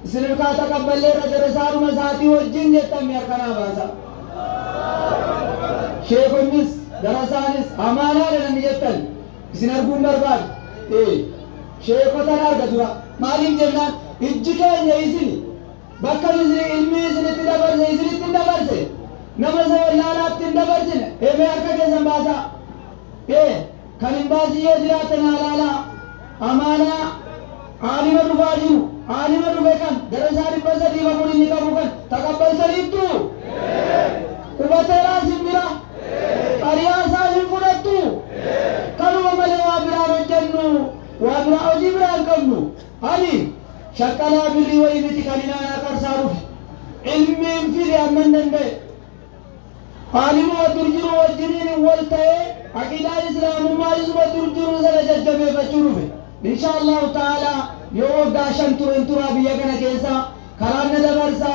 isin hirkaa taqabballee irra darasaadhuma isaatii wajjin jettan harkanaa baasa sheekonnis darasaanis amaanaadha namni jettan isin arguun barbaadu sheekotan arga dura maaliif jennaan ijji keenya isin bakka ilmi isinitti dabarse isinitti dabarse nama isa wallaalaatti hin dabarsine mee harka keessan baasaa kan hin baasi yoo jiraatan haalaalaa amaanaa aalima dhufaa jiru aalima dhufe kan darasaa 300 inni qabu kan taqabbaltaniittu qubateeraa simbira qariyaa isaa hin fudhattu kanuma malee waa biraan hojjennu waa biraa hojii biraa hin qabnu ani shaqqalaa birrii wayii miti kan inaanaa qarsaa dhufe ilmiin fide amman danda'e aalima durjiru wajjiniin wal ta'ee aqiidaan islaamummaa isuma durjiru sana jajjabeeffachuu dhufe insha allahu ta'ala yoo waggaa 5 turen turaa biyya kana keessa karaan na dabarsa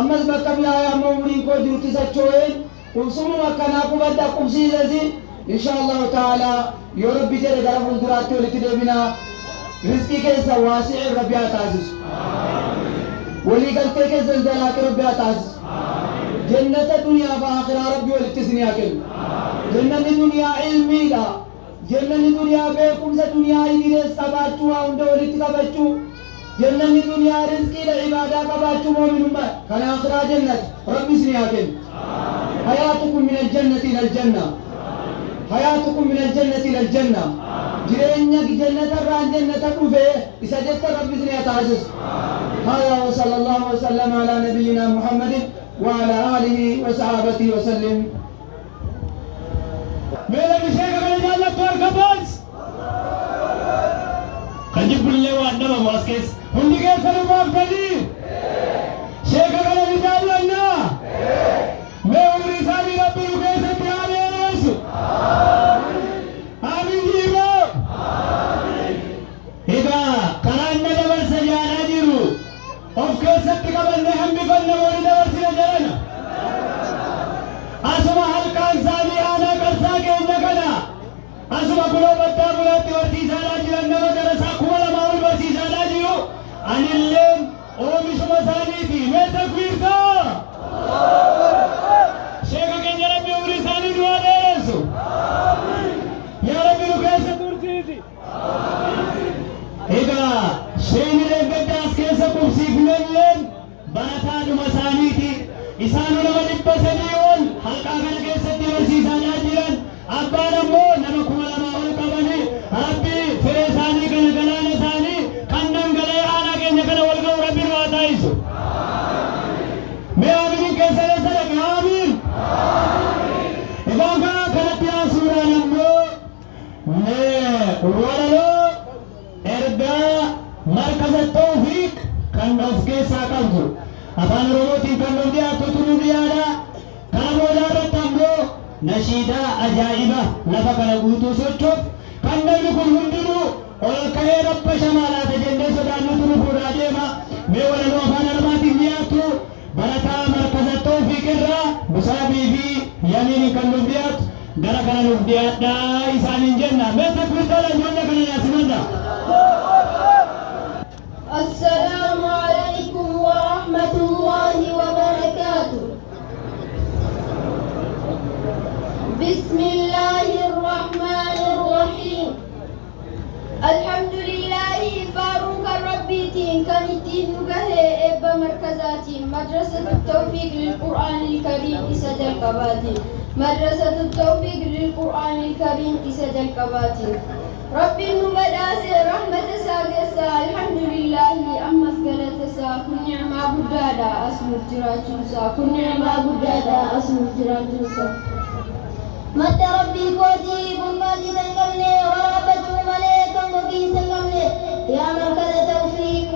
ammas bakka biraa amma umriin koo jirutti socho'een qubsumuma akkanaa qubadda qubsiisasi insha allahu ta'ala yoo rabbi jedhe gara fuulduraatti walitti deebinaa rizqii keessa waasi'i rabbi haa taasisu waliigaltee keessa zalaaqi rabbi haa taasisu jannata duniyaa fi akhiraa rabbi walitti isin haa kennu jannanni duniyaa ilmiidha jannanni duniyaa beekumsa duniyaa idilees qabaachuu waa hunda walitti qabachuu jannanni duniyaa rizqiidha ibaadaa qabaachuu moominummaa kan akhiraa jannati rabbi isin haa kennu hayaatukum min aljannati ila aljanna hayaatukum min aljannati ila aljanna jireenya jannata irraan jannata dhufe isa jetta rabbi isin haa taasisu hada wa sallallahu wa sallam ala nabiyyina muhammadin وعلى آله وصحابته وسلم मेरा विषय का मैंने जान लगता है कबाज कंजी बुल्ले वो अन्ना मवास्केस हुंडी के सर माफ करी शेख का मैंने जान लगना मैं उम्री सारी रब्बी रुके से प्यार है रसू आमीन जी वो इधर करान में जबर से जाना Giroud of keessatti qabanne hambifanne wali dabarsine jedhana asuma halkaan isaanii aanaa qarsaa keenya kana asuma kunoo baddaa bulaatti barsiisaadhaa jiran nama darasaa 2,000 ol barsiisaadhaa jiru anilleen oomishuma isaaniiti mee takbiirtaa sheeka keenya rabbi umrii isaanii du'aa dheeressu yaa rabbi nu keessa tursiisi egaa sheenileen gaddaas keessa qubsiifnelleen barataadhuma isaaniiti isaanu nama 300 ol halqaa kana keessatti barsiisaadhaa jiran abbaan ammoo nama 2,000 ol qabani rabbi firee isaanii kana galaana isaanii kan dhangala'ee aanaa keenya kana wal ga'u rabbi nu haa taasisu mee aaminiin keessan eessa dhaqe aamiin egaan kana kanatti haasuudhaan ammoo walaloo ergaa markaza tawfiq kan of keessaa qabdu afaan oromootiin kan nuuf dhiyaatu turuu dhiyaadha kana booda irratti ammoo nashiidaa ajaa'iba lafa kana guutuu sochoof kan namni kun hundinuu ol ka'ee rabba shamaalaata jennee sodaannutu nu fuudhaa deema mee walaloo afaan oromootiin dhiyaatu barataa markaza tawfiq irraa musaabii fi yamiin kan nuuf dhiyaatu gara kana nuuf dhiyaadhaa isaaniin jenna mee takbiirtala ijoollee kana yaasimadha السلام عليكم ورحمة الله وبركاته. بسم الله الرحمن الرحيم. الحمد لله فاروق الربيتين كانتين نقه إبا مركزاتي مدرسة التوفيق للقرآن الكريم إسد القباتي مدرسة التوفيق للقرآن الكريم إسد القباتي ربي نبدأ رحمة ساقسا الحمد لله أما سقلت سا كن نعمة بدادا أسمف جراجوسا كن نعمة بدادا أسمف جراجوسا مد ربي كوتي بمبادي سنقمني ورابة مليكا وكي سنقمني يا مركز توفيق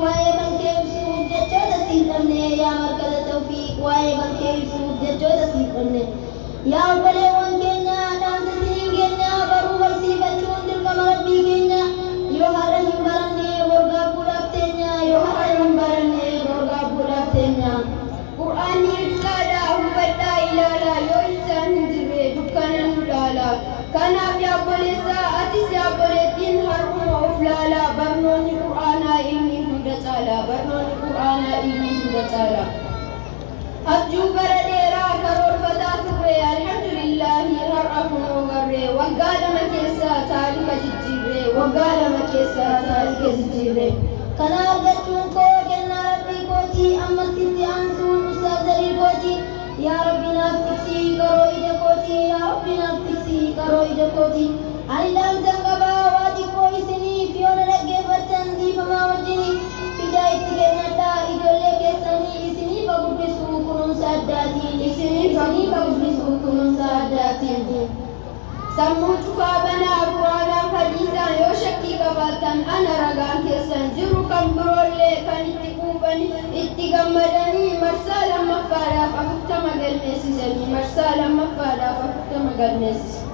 Kanaaf yaa obboleessaa atis yaa obboleettiin har'uma of laalaa barnoonni qur'aanaa ilmi hunda caalaa barnoonni qur'aanaa ilmi hunda caalaa. Abjuu bara dheeraa karoorfataa turre alhamdulillaahi har'a kunoo garree waggaa lama keessaa taarika jijjiirree waggaa lama keessaa taarika jijjiirree. Kana argachuun koo kennaa rabbii kootii ammas itti aansuun ustaazarii kootii yaa rabbi naaf tiksii qaroo ija kootii yaa rabbi naaf tiksii qaroo ija kootii. Ani dhaamsan qabaa waa xiqqoo isiniif yoo na dhaggeeffattan dhiifamaa wajjinii fidaa itti kennadhaa ijoollee keessanii isiniif guddisuu kunuunsa addaatiin isiniif guddisuu kunuunsa addaatiin. Sammuu cufaa banaa quraanaaf hadiisaan yoo shakkii qabaattan ana ragaan keessan jiru kan biroollee kan itti quufan itti gammadanii marsaa lammaffaadhaaf 40 galmeessisanii marsaa lammaffaadhaaf 40 galmeessisan.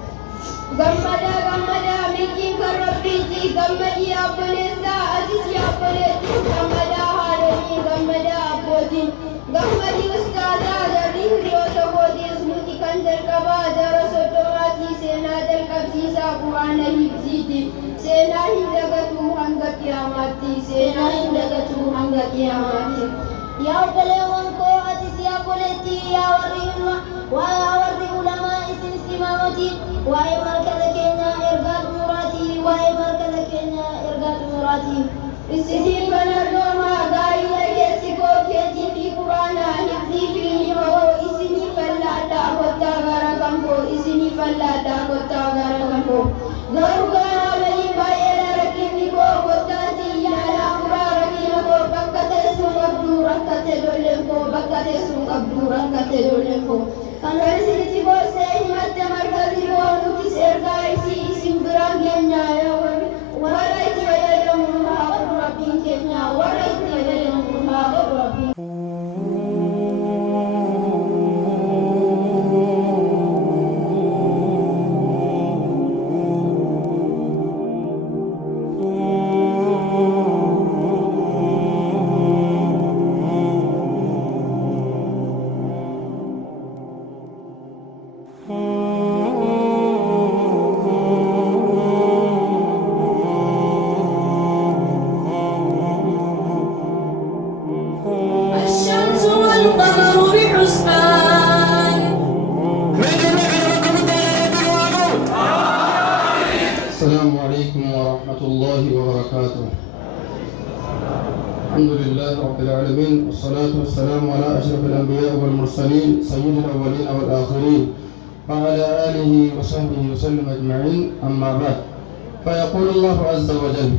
Gammadaa milkiin kan rabbiiti gammadii obboleessaa atis yaa obboleettiin gammadaa haadholii gammadaa abbootiin gammadii ustaazaa jarri hiriyoota kootiis nuti kan jalqabaa jara soddomaatii seenaa jalqabsiisaa quraana hibsiiti seenaa hin dagatu hanga qiyaamaatti seenaa hin dagatu hanga qiyaamaatti. Yaa obboleewwan koo atis yaa obboleettii yaa warri ulamaa isinis imaamati waa'ee markaza keenya ergaa xumuraatii waa'ee markaza keenya ergaa xumuraatii. Isin kana doomaa gaarii dhageessi koo keetii fi quraanaa hifdii fi himoo isinii fallaadhaa kottaa gara kan koo isinii fallaadhaa kottaa gara kan koo. Garuu kanaa waliin baay'ee rakkinni koo kottaatii yaalaa furaa rakkina koo bakka teessuun qabdu rakkate ijoolleen koo bakka teessuun qabdu rakkate ijoolleen koo. Kan isinitti boossee himatte markazi koo nutis ergaa isin biraan keenyaa yoo warra itti fayyadamu haa godhu rabbiin keenya warra itti fayyadamu haa godhu rabbiin. الشمس والقمر بحسبان. السلام عليكم ورحمة الله وبركاته. الحمد لله رب العالمين والصلاة والسلام على أشرف الأنبياء والمرسلين سيد الأولين والآخرين وعلى آله وصحبه وسلم أجمعين أما بعد فيقول الله عز وجل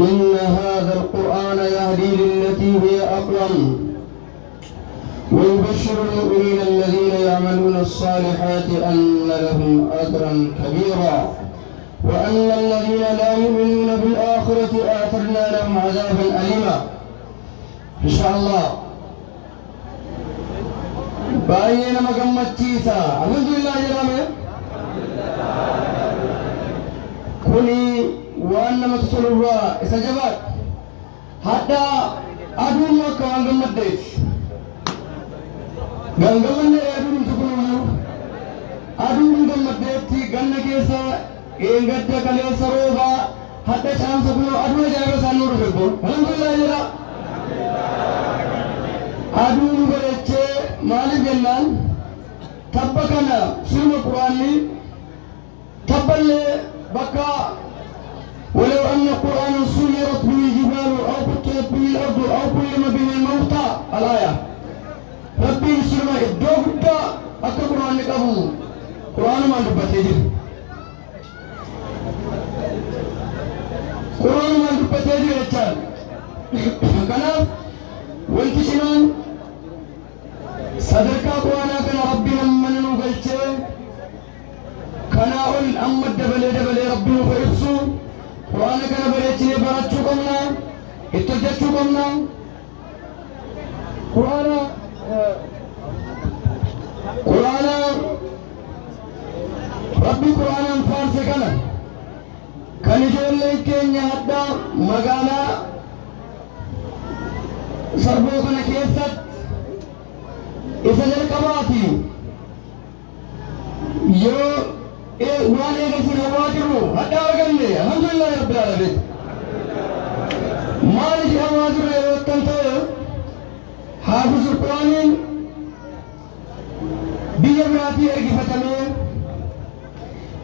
إن هذا القرآن يهدي للتي هي أقوم ويبشر المؤمنين الذين يعملون الصالحات أن لهم أجرا كبيرا وأن الذين لا يؤمنون بالآخرة أعتدنا لهم عذابا أليما. إن شاء الله باينا مقامات تيسا الحمد لله جرامي كوني وأن متصل الله إسجابات حتى أدون مكة وانقمت ديش gangamanne aduun tukunu aduun gammaddeetti ganna keessa eeggadda kaleessa rooba hadda caamsa kuno aduu ajaa'iba isaan nuu dhufe kun alhamdulillah jira aduun godhachee maaliif jennaan tabba kana surma quraanni tabballee bakka ولو أن قرآنا سيرت به الجبال أو قطعت به الأرض أو كلم به الموتى الآية ربي سلمى الدوغدا أكا قرآن قبو قرآن ما نبتي جل قرآن ما نبتي جل رجال كنا وانتشنان صدركا قرآنا كنا ربي نمن نوغلچه كنا أول أمد دبلي ربي نفرسو قرآن كنا بريچني براتشو قمنا اتجاچو قمنا قرآن ربي قرآن فارس كنا كان يقول لك إن هذا مقالة سربو كنا كيسات إذا القباتي يو وان يغسل هواجره حتى أرغني الحمد لله رب العالمين مالك هواجره يوتنتو حافظ القرآن بيا براتي أرغفتمي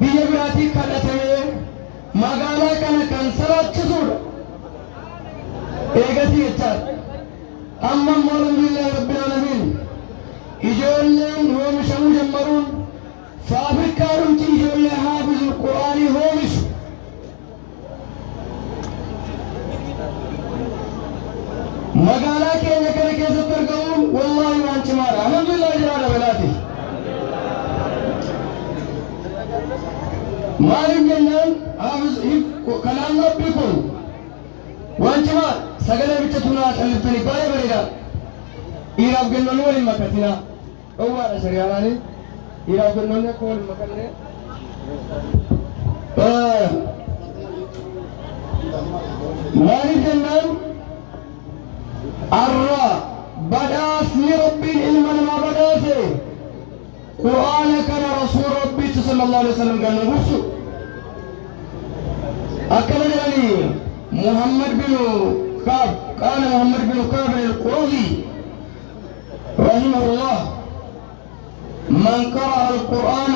بيا براتي كالتمي مغالا كان سرات چسور إيغتي يتار أما الحمد لله رب العالمين إجولين هم شمو جمرون فافكارون تيجولي حافظ القرآن هومش مقالا كينا كنا كيسا ترقون والله وانش مارا الحمد لله جلال بلاتي مالين جنان حافظ كلام ربكم وانش مار سقنا بيتتنا تلفتني بايا بريدا إيراف جنان ولي مكتنا أولا شريعاني إيراف جنان يقول مكتنا مالين جنان الرا بداس لرب علما ما بداسه قرآن كان رسول ربي صلى الله عليه وسلم قال نبص أكمل يعني محمد بن كعب كان محمد بن كعب القرظي رحمه الله من قرأ القرآن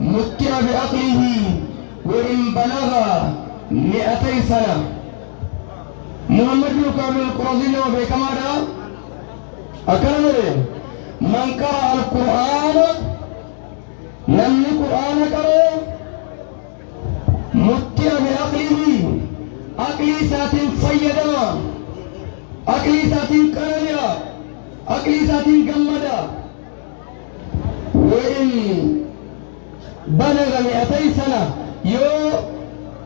متع بعقله وإن بلغ 200 سنة محمد بن كعب القرظي نو بكمادا أكمل من قرأ القرآن نمني قرآن قرأ متع بعقله أقلي ساتين فيدا أقلي ساتين كرنيا أقلي ساتين قمدا وإن بلغ 200 سنة يو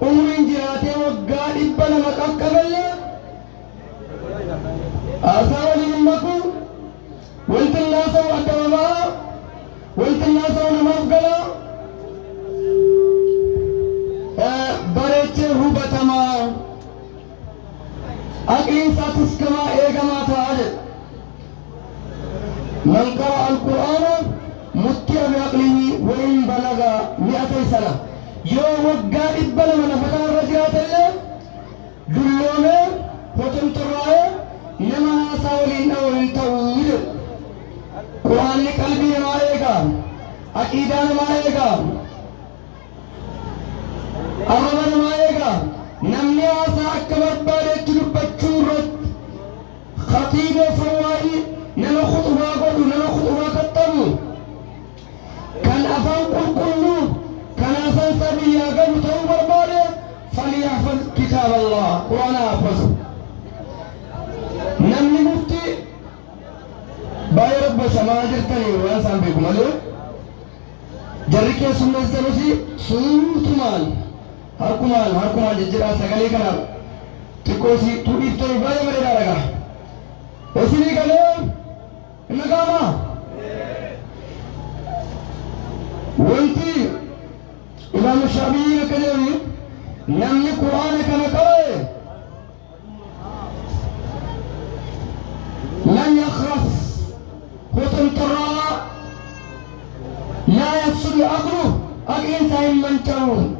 عمر جراته وقال إبنا مكاكبل أساول منكم وانت الناس وأدوما وانت الناس ونمافقلا بريتي هبتما أقلين ساتس كما إيغما تاجد من قرأ القرآن متع بعقله وإن بلغ 200 سنة يو وقا إبنا من فتن الرجلات الله دلومه فتن ترائه نما ساولين أولين تولد قرآن قلبي نمائيگا عقیدہ نمائیگا أمر نمائیگا نمنی آسا اکبر بارے چلو بچورت خطیب فروائی نمو خطبہ قدو نمو خطبہ قدتمو کن افان قلقلو کن افان سبی اگر متعبر بارے فلیحفظ کتاب اللہ قرآن حفظ نمنی مفتی باي رب سماجر تاني وان سام بيكملو جريكي سنة سنوسي سوتمان هركمان ججرا سغلي كنا تكوسي تودي توي باي مريدا لغا وسيني كلو نغاما وانتي امام الشافعي كلامي نمني قرآن كما قال لن يخرف وطن ترى لا يفسد عقله أقل سائل من ترون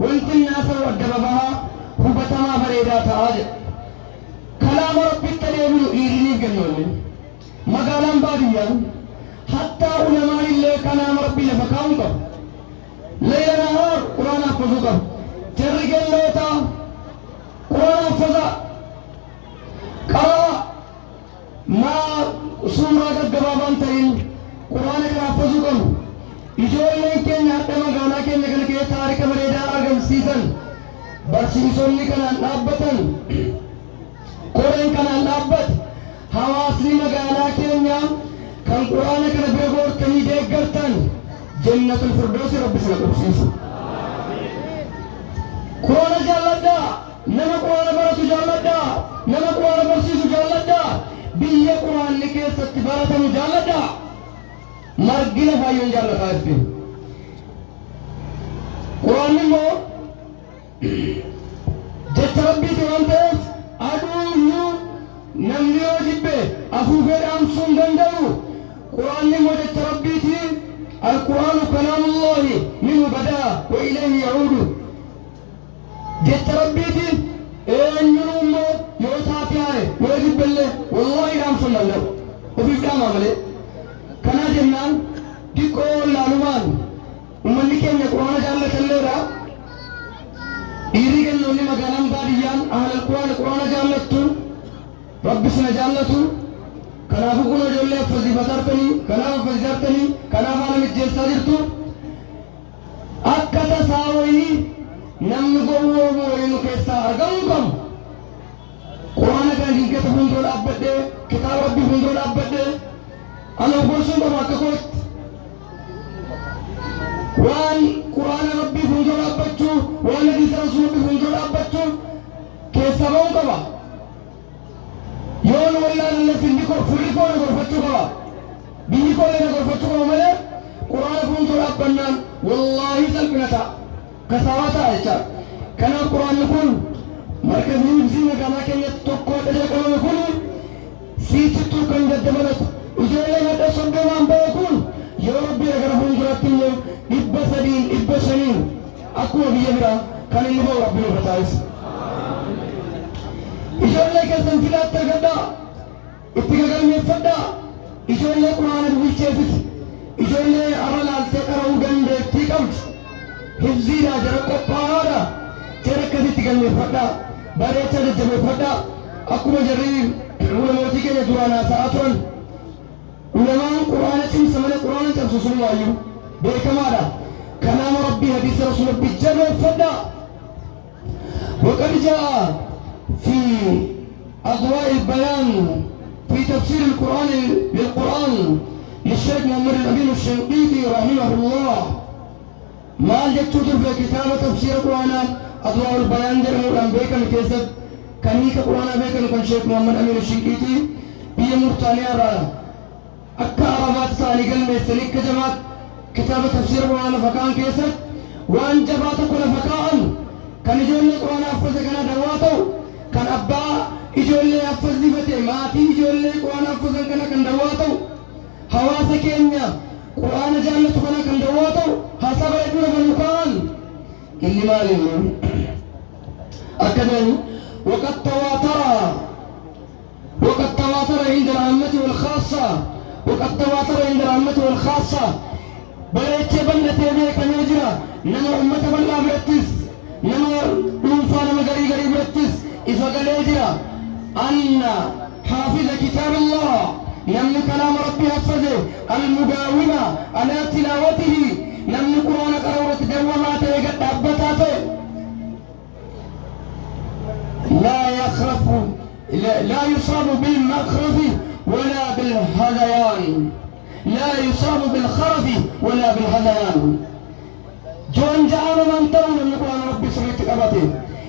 وانت الناس والدبابها هبتما فريدا تعالى كلام ربي التليم إيريني قلوني مقالا باديا حتى علماء الله كلام ربي لفكاونك ليل نهار قرآن أفضوك ترق اللوتا قرآن أفضا قرأ ما سورة الدبابان تين قرآن كرافزوكم إجولين كن حتى مغانا كن لكن كي تاريخ مريدا أغم سيزن برسيسوني كان نابتن قرآن كان نابت حواسني مغانا كن يام كان قرآن كان بيغور كني ديك گرتن جنة الفردوس رب سنقبسيس قرآن جالدا نما قرآن برسو جالدا نما قرآن برسيسو جالدا بيا قرآن لكي ستبارة مجالدة مرقنا فايون جالة خاسبين قرآن مو جت ربي تغنطف أدو يو نمليو جبه أفوفر أمسون دندلو جت ربيتي القرآن كلام الله منه بدأ وإليه يعود جت ربيتي إن يوم يوتاتي عليه ويجب بالله والله رام صلى الله وفي كلام عمله كان جنان تقول لعنوان ومن كان القرآن جل كليرا يريد أن يلما كلام باريان أهل القرآن جلتو رب سنا جلتو كلام كنا جل فزي بترتني كلام فزرتني كلام على متجسدرتو أكتا ساوي نمغو موينو كيسا أرغمكم قرآن كان ينكت فندر أبدا كتاب ربي فندر أبدا أنا أقول سنة ما كقولت وان قرآن ربي فندر أبدا وان حديث رسول ربي فندر أبدا كيسا بونكما يون ولا في النكور فريقون غرفتوكما بينكور لنا غرفتوكما ملي قرآن فندر أبدا والله سلبنتا كساواتا عيشا كان القرآن يقول مركز نمزين كما كان يتوقع تجاكم يقول سيتو كان جدمنت وجعل هذا صندوق عم بيقول يا ربي أجر فندراتين إبا سدين إبا سنين أقوى بيجرا كان يبغى ربي فتايس إجعل كسم فيلات تجدا إتجاكم يفدا إجعل القرآن بيشيفت إجعل أرال التكرر وجند تيكمت حفظي راجر قبارا تركتي تكلم فدا باريتا جب فدا أكو جريم ولموتي كي يدوانا ساعتون ولما القرآن تم سمن القرآن تم سسول وايو بكمالا كلام ربي حديث رسول ربي جب فدا وقد جاء في أضواء البيان في تفسير القرآن للقرآن للشيخ محمد الأمين الشنقيطي رحمه الله ما جتوتر في كتاب تفسير القرآن أضواء البيان جرمو بيكن كيسد كنيك القرآن بيكن كن شيخ محمد أمين الشنقيطي بي مرتانيا را أكا عربات ثاني قل ميسنك كجمات كتاب تفسير القرآن فكان كيسد وان جباتو كنا فكان كان يجول القرآن أفز كنا دواتو كان أبا يجول أفز دفتي ماتي يجول القرآن أفز كنا كان دواتو حواسا كينيا قرآن جانت كنا كان دواتو حسب يقول بالمكان اللي مالي أكدني وقد تواتر عند العامة والخاصة وقد تواتر عند العامة والخاصة بلت بلت بيك نجرا نما أمة بلا برتس نما أنفان مغري غري برتس إذا قال نجرا أن حافظ كتاب الله نمن كلام ربي حفظه المداومة على تلاوته نمن قرآن قرورة دواماته قد أبتاته لا يصاب بالمخرف ولا بالهذيان لا يصاب بالخرف ولا بالهذيان جون جعل من تو نمن قرآن ربي سميت قبته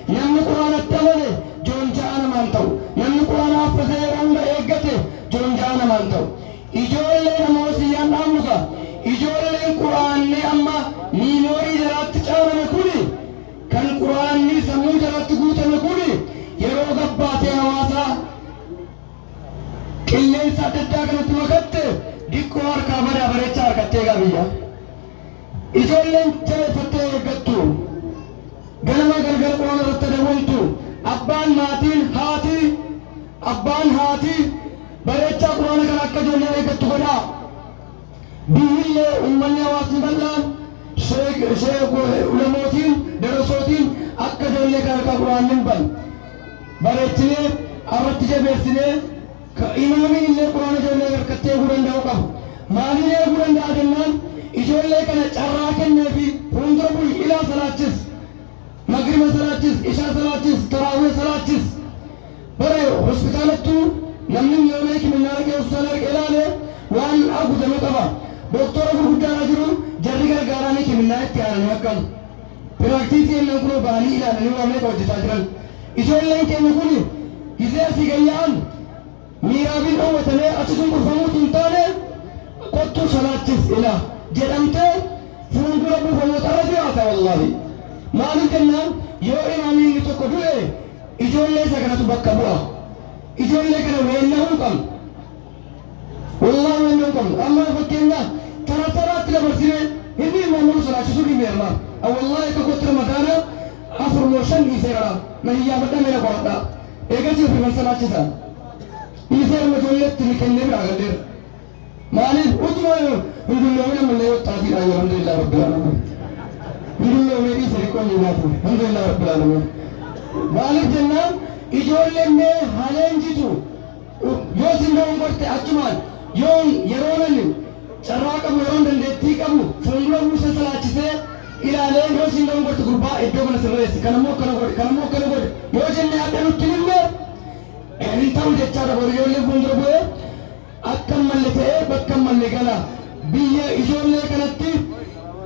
نمن قرآن التمنه جون جعل من تو نمن قرآن حفظه يرون إيقته جون جعل من تو إجول نموسيان أمك إجول القرآن أما نينوري جرات تشار مكولي كان القرآن سمو جرات تقوت مكولي يرو قباتي هواسا كلين ساتتا كانت مكت ديكوار كامرا بريچار كتيغا بيا إجول جرات فتة يقتو غلما غلغل قرآن رتدونتو أبان هاتي بريچا قرآن كان أكا جولي يقتو غدا بيهي أمني واسم الله شيخ علموتين درسوتين أكا جولي كان قرآن ننبال بريچني أرد جبيرسني كإمامي اللي قرآن جولي كتة قرآن داوكا مالي قرآن دادنان إجولي كان چراكن نبي فندربوي إلى صلاتيس مغرب صلاتيس إشاء صلاتيس تراوي صلاتيس بري هسبتالتو نمن يوميك من نارك يوصلك إلالي وان أبو دمقبا دكتور أبو هدانا جرو جرقر غاراني من نارك تيانا نوكم براكتيسي نقولو باني إلى نيوامي قوجتا جرن إجول لين كي نقولي إذا سيغيان ميرابين أو وطني أتسون قرفمو تنتاني قطو صلاتيس إلى جرمتي فنقول أبو فموت أرضي آتا والله مالك النام يو إمامين لتقدوه إجول لين سكنتو بكبوا إجول لين كنا وينهم كم والله من يوم أما فكينا ترى تلبسين هني ما نوصل عشان سوري ميرما أو والله كقط رمضان أفر موشن يسيرا ما هي أبدا من القرآن إيجا شيء في مسألة كذا يسير مجولة تلكني براغلير مالي أجمع نقول من لا يتعدي الحمد لله رب العالمين نقول له ميري سريكون ينافو الحمد لله رب العالمين مالي جنة إجول لنا هالين جيتو يوسف نوم قرت أجمع يوم يرونني شراكة يرون دندتي كمو فنلو موسى سلاتشة إلى لين يوسف نوم قرت غربا إدوغنا سريس كلامو يوسف نهادنو تلمه إنتاو جتشارا بوريولي بندربوه أكمل لتأه بكمل لكنا بيا إجول لكنتي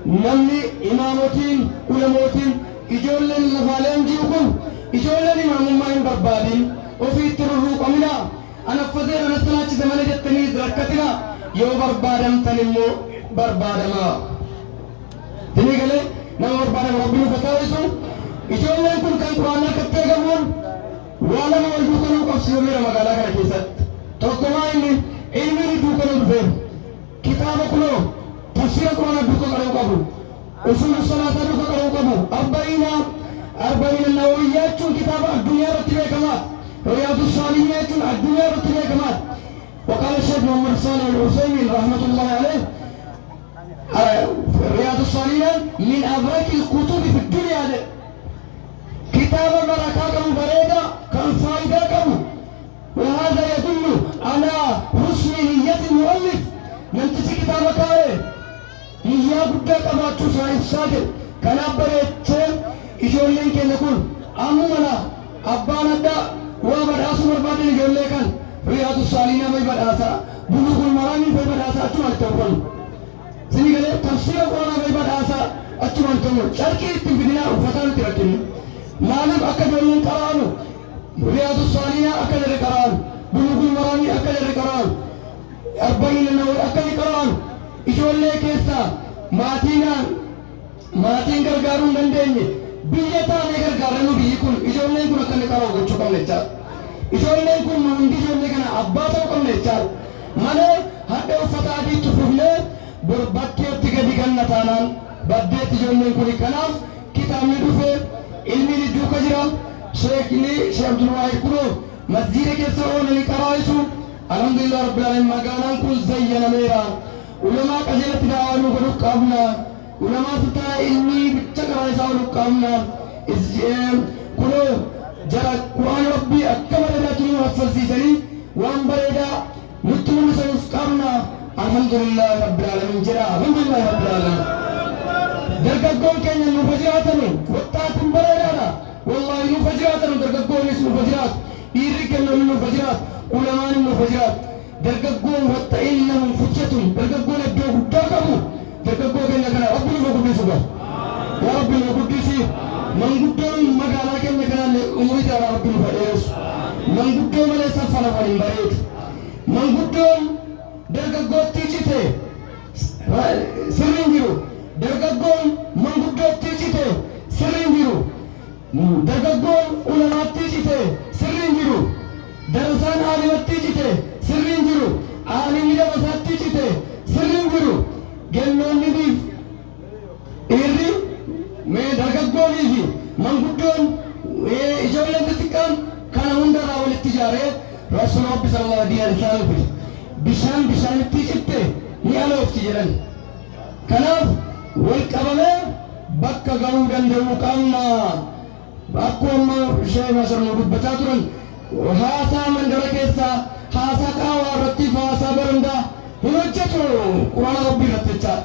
نمني إماموتين علموتين إجول لنفالين جيوكم إجول لإمام ماين بربادين وفي ترروق أمنا أنا فزير أنا سلاتش زمان جتني دركتنا يو بربادم تنمو بربادما تني قلي نم بربادم ربنا فتاويسو إجول لكم كان قرآن كتاقمون وانا موجودنا قفصيو ميرا مقالا كنا كيسات توقما إني إلمي دوكنا الفير كتابة كله تفسير القرآن دوكا قرأو قبو أصول الصلاة دوكا قرأو قبو أربعين النوويات شون كتابة الدنيا رتبه كمات رياض الصالحين شون الدنيا رتبه كمات وقال الشيخ محمد صالح العثيمين رحمة الله عليه رياض الصالحين من أبرك الكتب في الدنيا ده كتابة بركة كم بريدة كم فائدة كم وهذا يدل على حسن نية المؤلف من تسي كتابك هي بدك أبغى تسمع الساجد كان بريت إجولين كي نقول أمونا أبانا دا وبدأس مربادين إجولين كان رياض الصالحين ما يبدأسا بلوغ المرامي ما يبدأسا أتوان التوبل سني قال تفسير القرآن ما يبدأسا أتوان التوبل شركة تبدينا وفتان تركني مالك أكدرين كرانو رياض الصالحين أكدر كران بلوغ المرامي أكدر كران أربعين النووي أكدر كران إجولين كيسا maatiin gargaaruun dandeenye biyya taanee gargaaranu biyyi kun ijoolleen kun akka inni qaroo gochuu qabne jechaadha. Ijoolleen kun hundi ijoollee kana abbaa ta'uu qabne jechaadha. Malee hadda uffata adiitti fufnee bakkeetti gadi ganna taanaan baddeetti ijoolleen kun kanaaf kitaabni dhufee ilmi duuka jira sheekni Sheekh Abdul Waahid kunoo masjiida keessa oolanii qaraa'isu alhamdulillah rabbil aalamiin magaalaan kun zayyanameera. Ulamaa qajeelatti daawwannuu godhuu qabna. ولما فتح علمي بتشكر يساو لقامنا كلو جرى قرآن ربي أكمل لكن وفر سيسني وان بريدا متمن سنسقامنا الحمد لله رب العالمين جرى الحمد لله رب العالمين درقون كان المفجراتنا وطاعت بريدا والله المفجراتنا درقون اسم المفجرات إيرك المفجرات علماء المفجرات درقون وطئنهم فجتهم درقون الدوغ داكمو درقون كان لكنا ربنا مقدسه يا ربي مقدسي من قدام مقالا كان لكنا أمري تعالى ربنا فإيس من قدام ليس فلا فلن بريد من قدام درقون تيجيته سرينجيرو درقون من قدام تيجيته سرينجيرو درقون علماء تيجيته سرينجيرو درسان عالمات تيجيته سرينجيرو عالم لبسات تيجيته سرينجيرو جنون نديف إيري ما درقوني في منقطون إجابة تتكلم كان هندا راول التجارة رسول الله صلى الله عليه وسلم بشان تيجته نيالو تجارن كناف والكبلة بكا قاودن دوكانا أقوم شيء ما شرنا بتاترن وهذا من دركيسا هذا كاوا رتيف هذا برندا هنجتو قرآن ربي رتيجا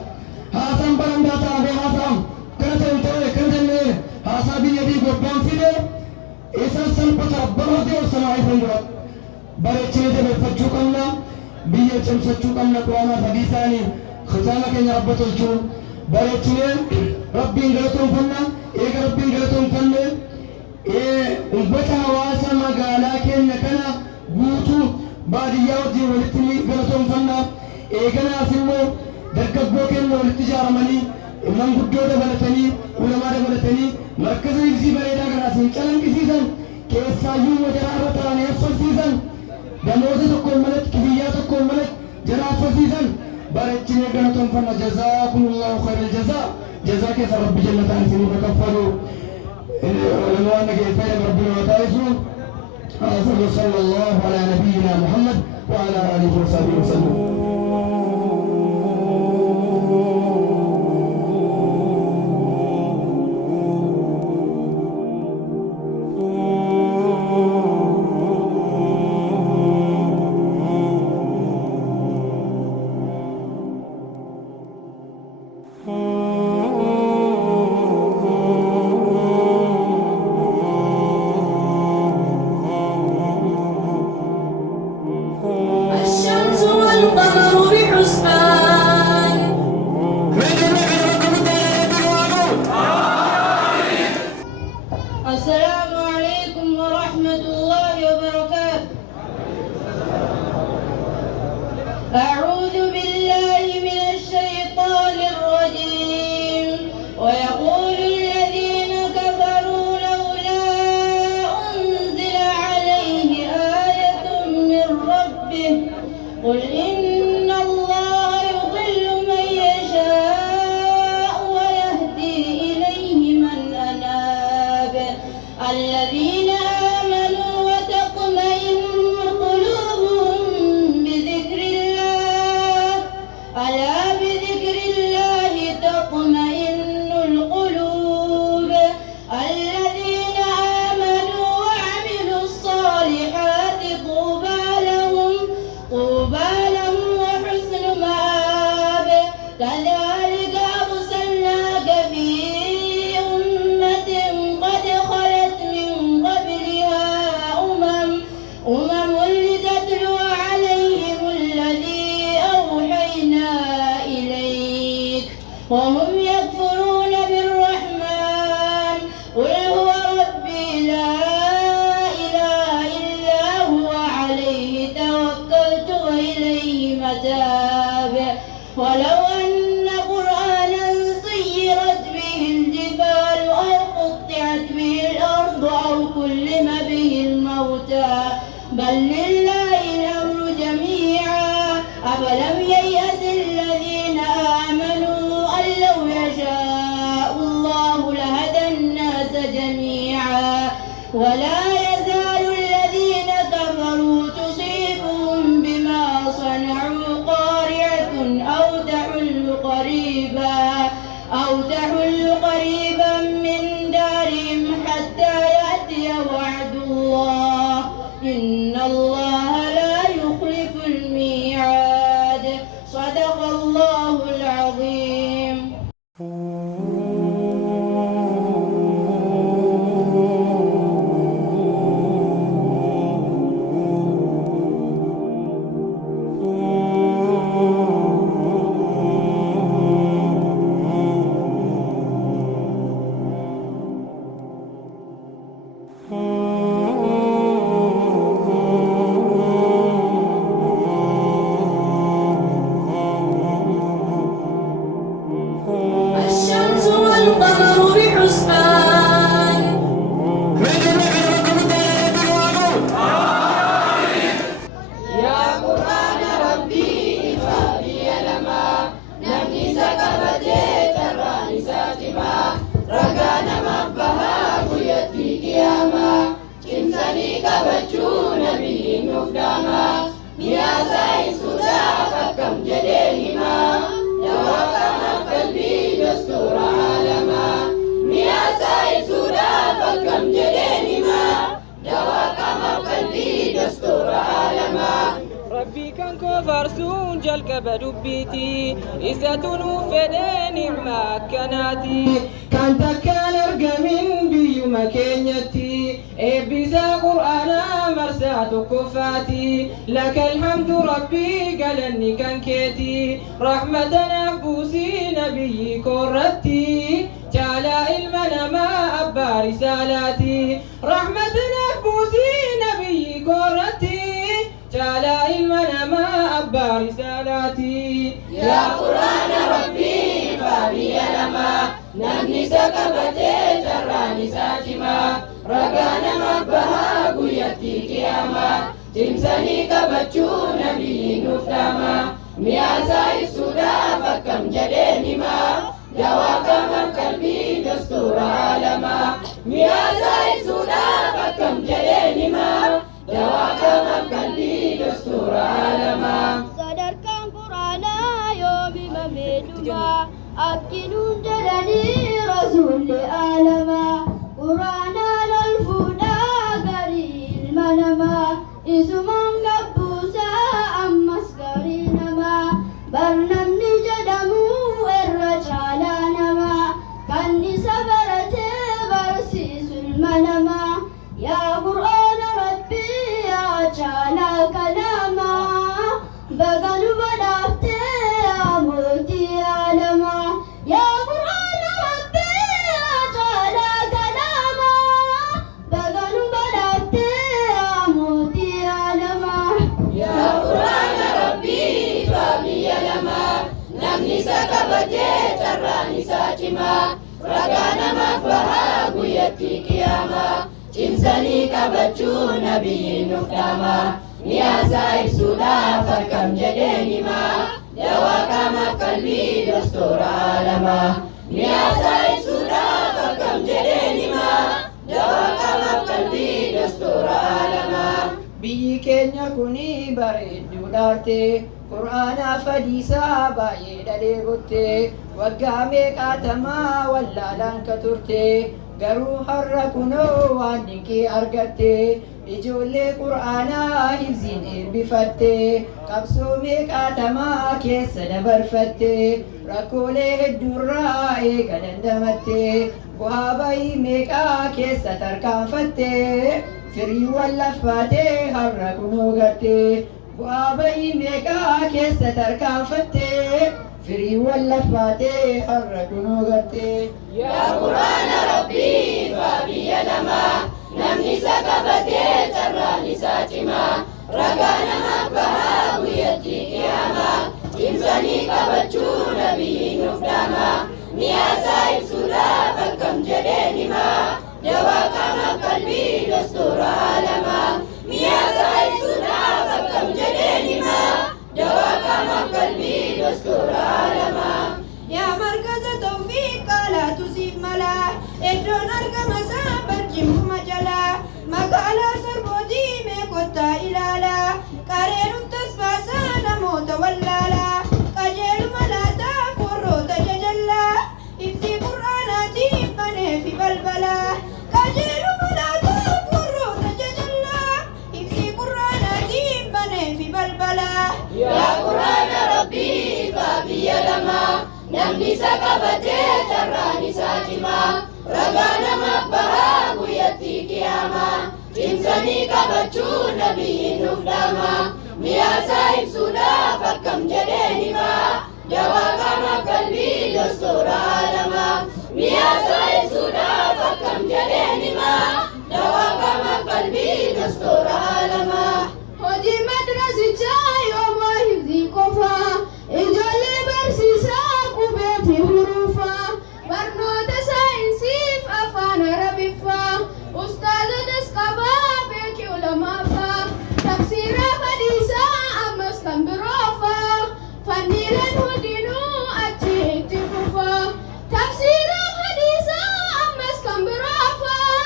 هذا برندا تابع هذا كنتم هذا بيدي قبام فيده إذا سلبت ربنا دي وسماعي فندرا بريتشي ده بفتشو كنا بيه جمسچو كنا قرآن حديثاني خزانة كنا رب تلچو بريتشي ربي انجلتهم فنا إيه ربي انجلتهم فنا umbata hawaasa magaalaa keenya kana guutuu baadiyyaa wajjin walitti galatoomfannaa eeganaaf immoo dargaggoo keenya walitti ijaaramanii manguddoo dabalatanii ulamaa dabalatanii markaza ibsii bareedaa kanaas hin calanqisiisan keessaayyuu wajaraa irra taa'anii affarsiisan damoota tokkoon malatti kibiyyaa tokkoon malatti جرى فسيسا بارتشني قناتهم فما جزاكم الله خير الجزاء جزاك يا رب جنة أنسني فكفروا العنوان كيف ربنا وتعيسوا صلى الله على نبينا محمد وعلى آله وصحبه وسلم. الشمس والقمر بحسبان السلام عليكم ورحمة الله وبركاته. أعوذ بالله من الشيطان الرجيم. ويقول الذين كفروا لولا أنزل عليه آية من ربه قل إن الله يضل من يشاء ويهدي إليه من أناب الذين آمنوا وتطمئن قلوبهم بذكر الله ألا بذكر الله تطمئن القلوب الذين آمنوا وعملوا الصالحات طوبى لهم وحسن مآب كذلك أرسلناك في أمة قد خلت من قبلها أمم لتتلو عليهم الذي أوحينا إليك وهم يكفرون بالرحمن قل هو ربي لا إله إلا هو عليه توكلت وإليه متاب ولو أن قرآنا سيرت به الجبال أو قطعت به الأرض أو كلم به الموتى بل لله الأمر جميعا أفلم ييأس الذين آمنوا أن لو يشاء الله لهدى الناس جميعا ولا يزال الذين كفروا تصيبهم بما صنعوا قارعة أو تحل قريبا من دارهم حتى يأتي وعد الله إن الله لا يخلف الميعاد صدق الله العظيم. الشمس والقمر بحسبان يا قرآن ربي إفادي لما نمني سكبتي تراني ساتما رقانا مبها قيتي قياما كمسني كبتشو نبي نفداما نياسا إسودا فكم جديهما دواقما قلبي دستور عالما نياسا إسودا فكم جديهما دواقما قلبي دستور عالما ربي كان كفرسون جلك بدبيتي إذا تنوفدين ما كناتي كانت كان ارقمين بيو مكينيتي إبزا قرآنا مرسات كفاتي لك الحمد ربي قالني كان كيتي رحمة نفوسي نبي كرتي جالا علمنا ما أبا رسالاتي رحمة نفوسي نبي كرتي جالا علمنا ما أبا رسالاتي يا قرآن ربي فابي لما نمني سكبتي جراني ساجما رقانا مبها قيتي قياما تمسني كبتشو نبي نفتاما mi'aasaa ibsuudhaaf akkam jedheen himaa dawaa qaamaaf qalbii dastuura aalamaa mi'aasaa ibsuudhaaf akkam jedheen himaa dawaa qaamaaf qalbii dastuura aalamaa sadarkaan quraanaa yoomima meedumaa akkinuun jedhanii rasuulli aalamaa quraanaa lol fuudhaa garii ilma namaa isumaan gabbuusaa ammas garii namaa barnamni jedhamu irra caalaa namaa kan isa baratee barsiisu ilma namaa yaa qur'aana rabbii yaa caalaa kalaamaa baganu badhaaftee yaa mootii aalamaa yaa qur'aana rabbii yaa caalaa kalaamaa baganu badhaaftee yaa mootii aalamaa yaa quraana rabbii ifaa biyya lamaa namni isa qabatee carraan isaa cimaa ragaa namaaf bahaa guyyatti qiyaamaa cimsanii qabachuu nabiyyiin nuuf dhaamaa mi'aasaa ibsuudhaaf akkam jedheen himaa dawaa qaamaaf qalbii dastuura aalamaa mi'aasaa ibsuudhaaf akkam jedheen himaa dawaa qaamaaf qalbii dastuura aalamaa biyyi keenya kuni bareedduu dhaarte qur'aanaaf hadiisaa baay'ee dhadheebotte waggaa meeqaatamaa wallaalaan ka turte garuu har'a kunoo waan dinqii argatte ijoollee qur'aanaa hifziin eebbifatte qabsoo meeqaatamaa keessa dabarfatte rakkoolee hedduurraa eega dandamatte bu'aa bayii meeqaa keessa tarkaanfatte firii wallaffaatee har'a kunoo gatte bu'aa bayii meeqaa keessa tarkaanfatte firii wallaffaatee har'a kunoo gatte yaa quraana rabbii ifaa biyya lamaa namni isa qabatee carraan isaa cimaa ragaa namaaf bahaa guyyatti qiyaamaa cimsanii qabachuu nabiyyiin nuuf dhaamaa mi'aasaa ibsuudhaaf akkam jedheen himaa dawaa qaamaaf qalbii dastuura aalamaa mi'aasaa ibsuudhaaf akkam jedheen himaa dawaa qaamaaf qalbii dastuura aalamaa yaa markaza tawfiiq qaalaatu siif malaa iddoon argama isaa barcimuma jalaa magaalaa sarbootii mee kottaa ilaalaa qareenuun tasbaasaa namoota wallaalaa qajeeluma laataa warroota jajallaa ibsii qur'aanaatiin baneefi balbalaa qajeeluma laataa warroota jajallaa ibsii qur'aanaatiin baneefi balbalaa yaa quraana rabbii ifaa biyya lamaa namni isa qabatee carraan isaa cimaa ragaa namaaf bahaa guyyatti qiyaamaa cimsanii qabachuu nabiyyiin nuuf dhaamaa mi'aasaa ibsuudhaaf akkam jedheen himaa dawaa qaamaaf qalbii dastuura aalamaa mi'aasaa ibsuudhaaf akkam jedheen himaa dawaa qaamaaf qalbii dastuura aalamaa hojii madrasichaa yoomoo hifzii qofaa ijoollee barsiisaa qubee fi huruufaa barnoota saayinsiif afaan arabiffaa ustaazotas qabaa beekii ulamaafaa tafsiiraa hadiisaa ammas kan biroofaa fanniileen hundinuu achi itti fufaa tafsiiraa hadiisaa ammas kan biroofaa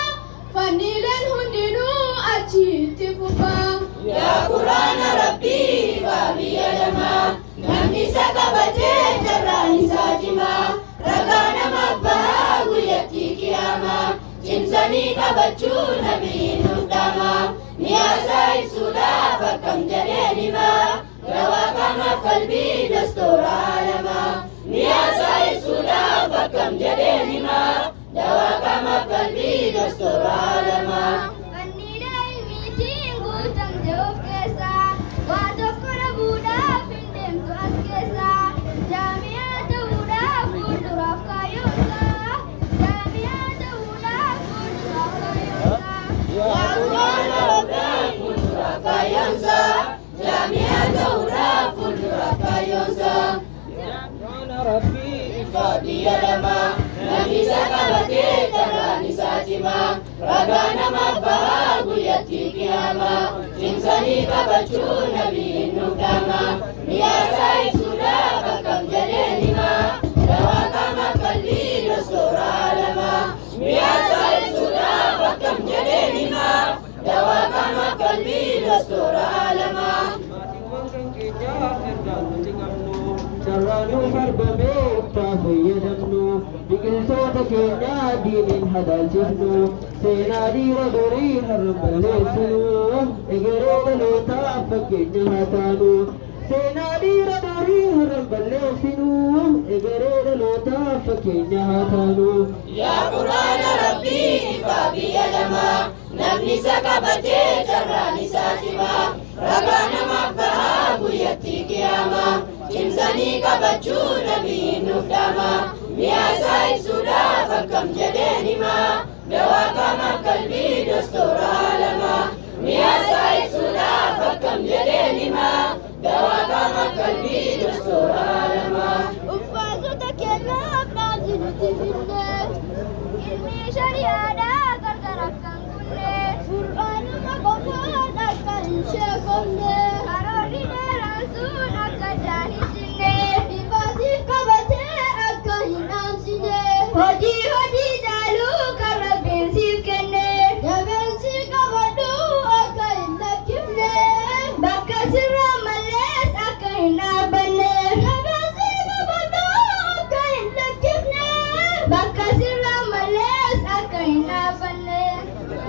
fanniileen hundinuu achi itti fufaa yaa quraana rabbii ifaa biyya lamaa namni isa qabatee carraan isaa cimaa ragaa namaaf bahaa guyyatti qiyaamaa cimsanii qabachuu nabiyyiin nuuf dhaamaa mi'aasaa ibsuudhaaf akkam jedheen himaa dawaa qaamaaf qalbii dastuura aalamaa mi'aasaa ibsuudhaaf akkam jedheen himaa dawaa qaamaaf qalbii dastuura aalamaa Fanniilee ilmiitiin guutamte of keessaa waa tokko dhabuudhaaf hin deemtu as keessaa jaami'aa ta'uudhaaf fuulduraaf kaayyoonsaa jaami'aa ta'uudhaaf fuulduraaf kaayyoonsaa yaa quraana rabbii fuulduraaf kaayyoonsaa jaami'aa ta'uudhaaf fuulduraaf kaayyoonsaa qur'aana rabbii ifaa biyya lamaa namni isa qabatee carraan isaa cimaa ragaa namaaf bahaa guyyatti guyyatti qiyaama cimsanii qabachuu nabiin nuuf dhaama miyaasaa ibsuudhaaf akkam jedheen hima dawaa qaamaaf qalbii dostoora alamaa miyaasaa ibsuudhaaf akkam jedheen hima dawaa qaamaaf qalbii dostoora alamaa. Sarraanuu farbamee itti fayyadamnu biqiltoota keenya diiniin hadaalchifnu seenaa dhiira durii har'an balleessinu egeree dhalootaaf fakkeenya haa taanu seenaa dhiira durii har'an balleessinu egeree dhalootaaf fakkeenya haa taanu. Yaa quraana rabbii ifaa biyya lamaa namni isa qabatee carraan isaa cimaa ragaa namaaf bahaa guyyatti qiyaama cimsanii qabachuu nabiin nuuf dhaama miyaasaa ibsuudhaaf akkam jedheen hima dawaa qaamaaf qalbii dostoora alamaa miyaasaa ibsuudhaaf akkam jedheen hima dawaa qaamaaf qalbii dostoora alamaa. Uffaatota keenyaaf dhaamsi nuti finne ilmi shari'aadhaa gargar akkan kunne qur'aanuma qofaan akka hin sheekomne karoorri dheeraan sun akka addaan hin cinne ifaasiif qabatee akka hin dhaamsine hojii caaluu kan rabbiin siif kenne jabeensi qabadhu akka hin lakkifne bakka sirraa mallees akka hin dhaabbanne jabeensi qabadhu akka hin lakkifne bakka sirraa mallees akka hin dhaabbanne.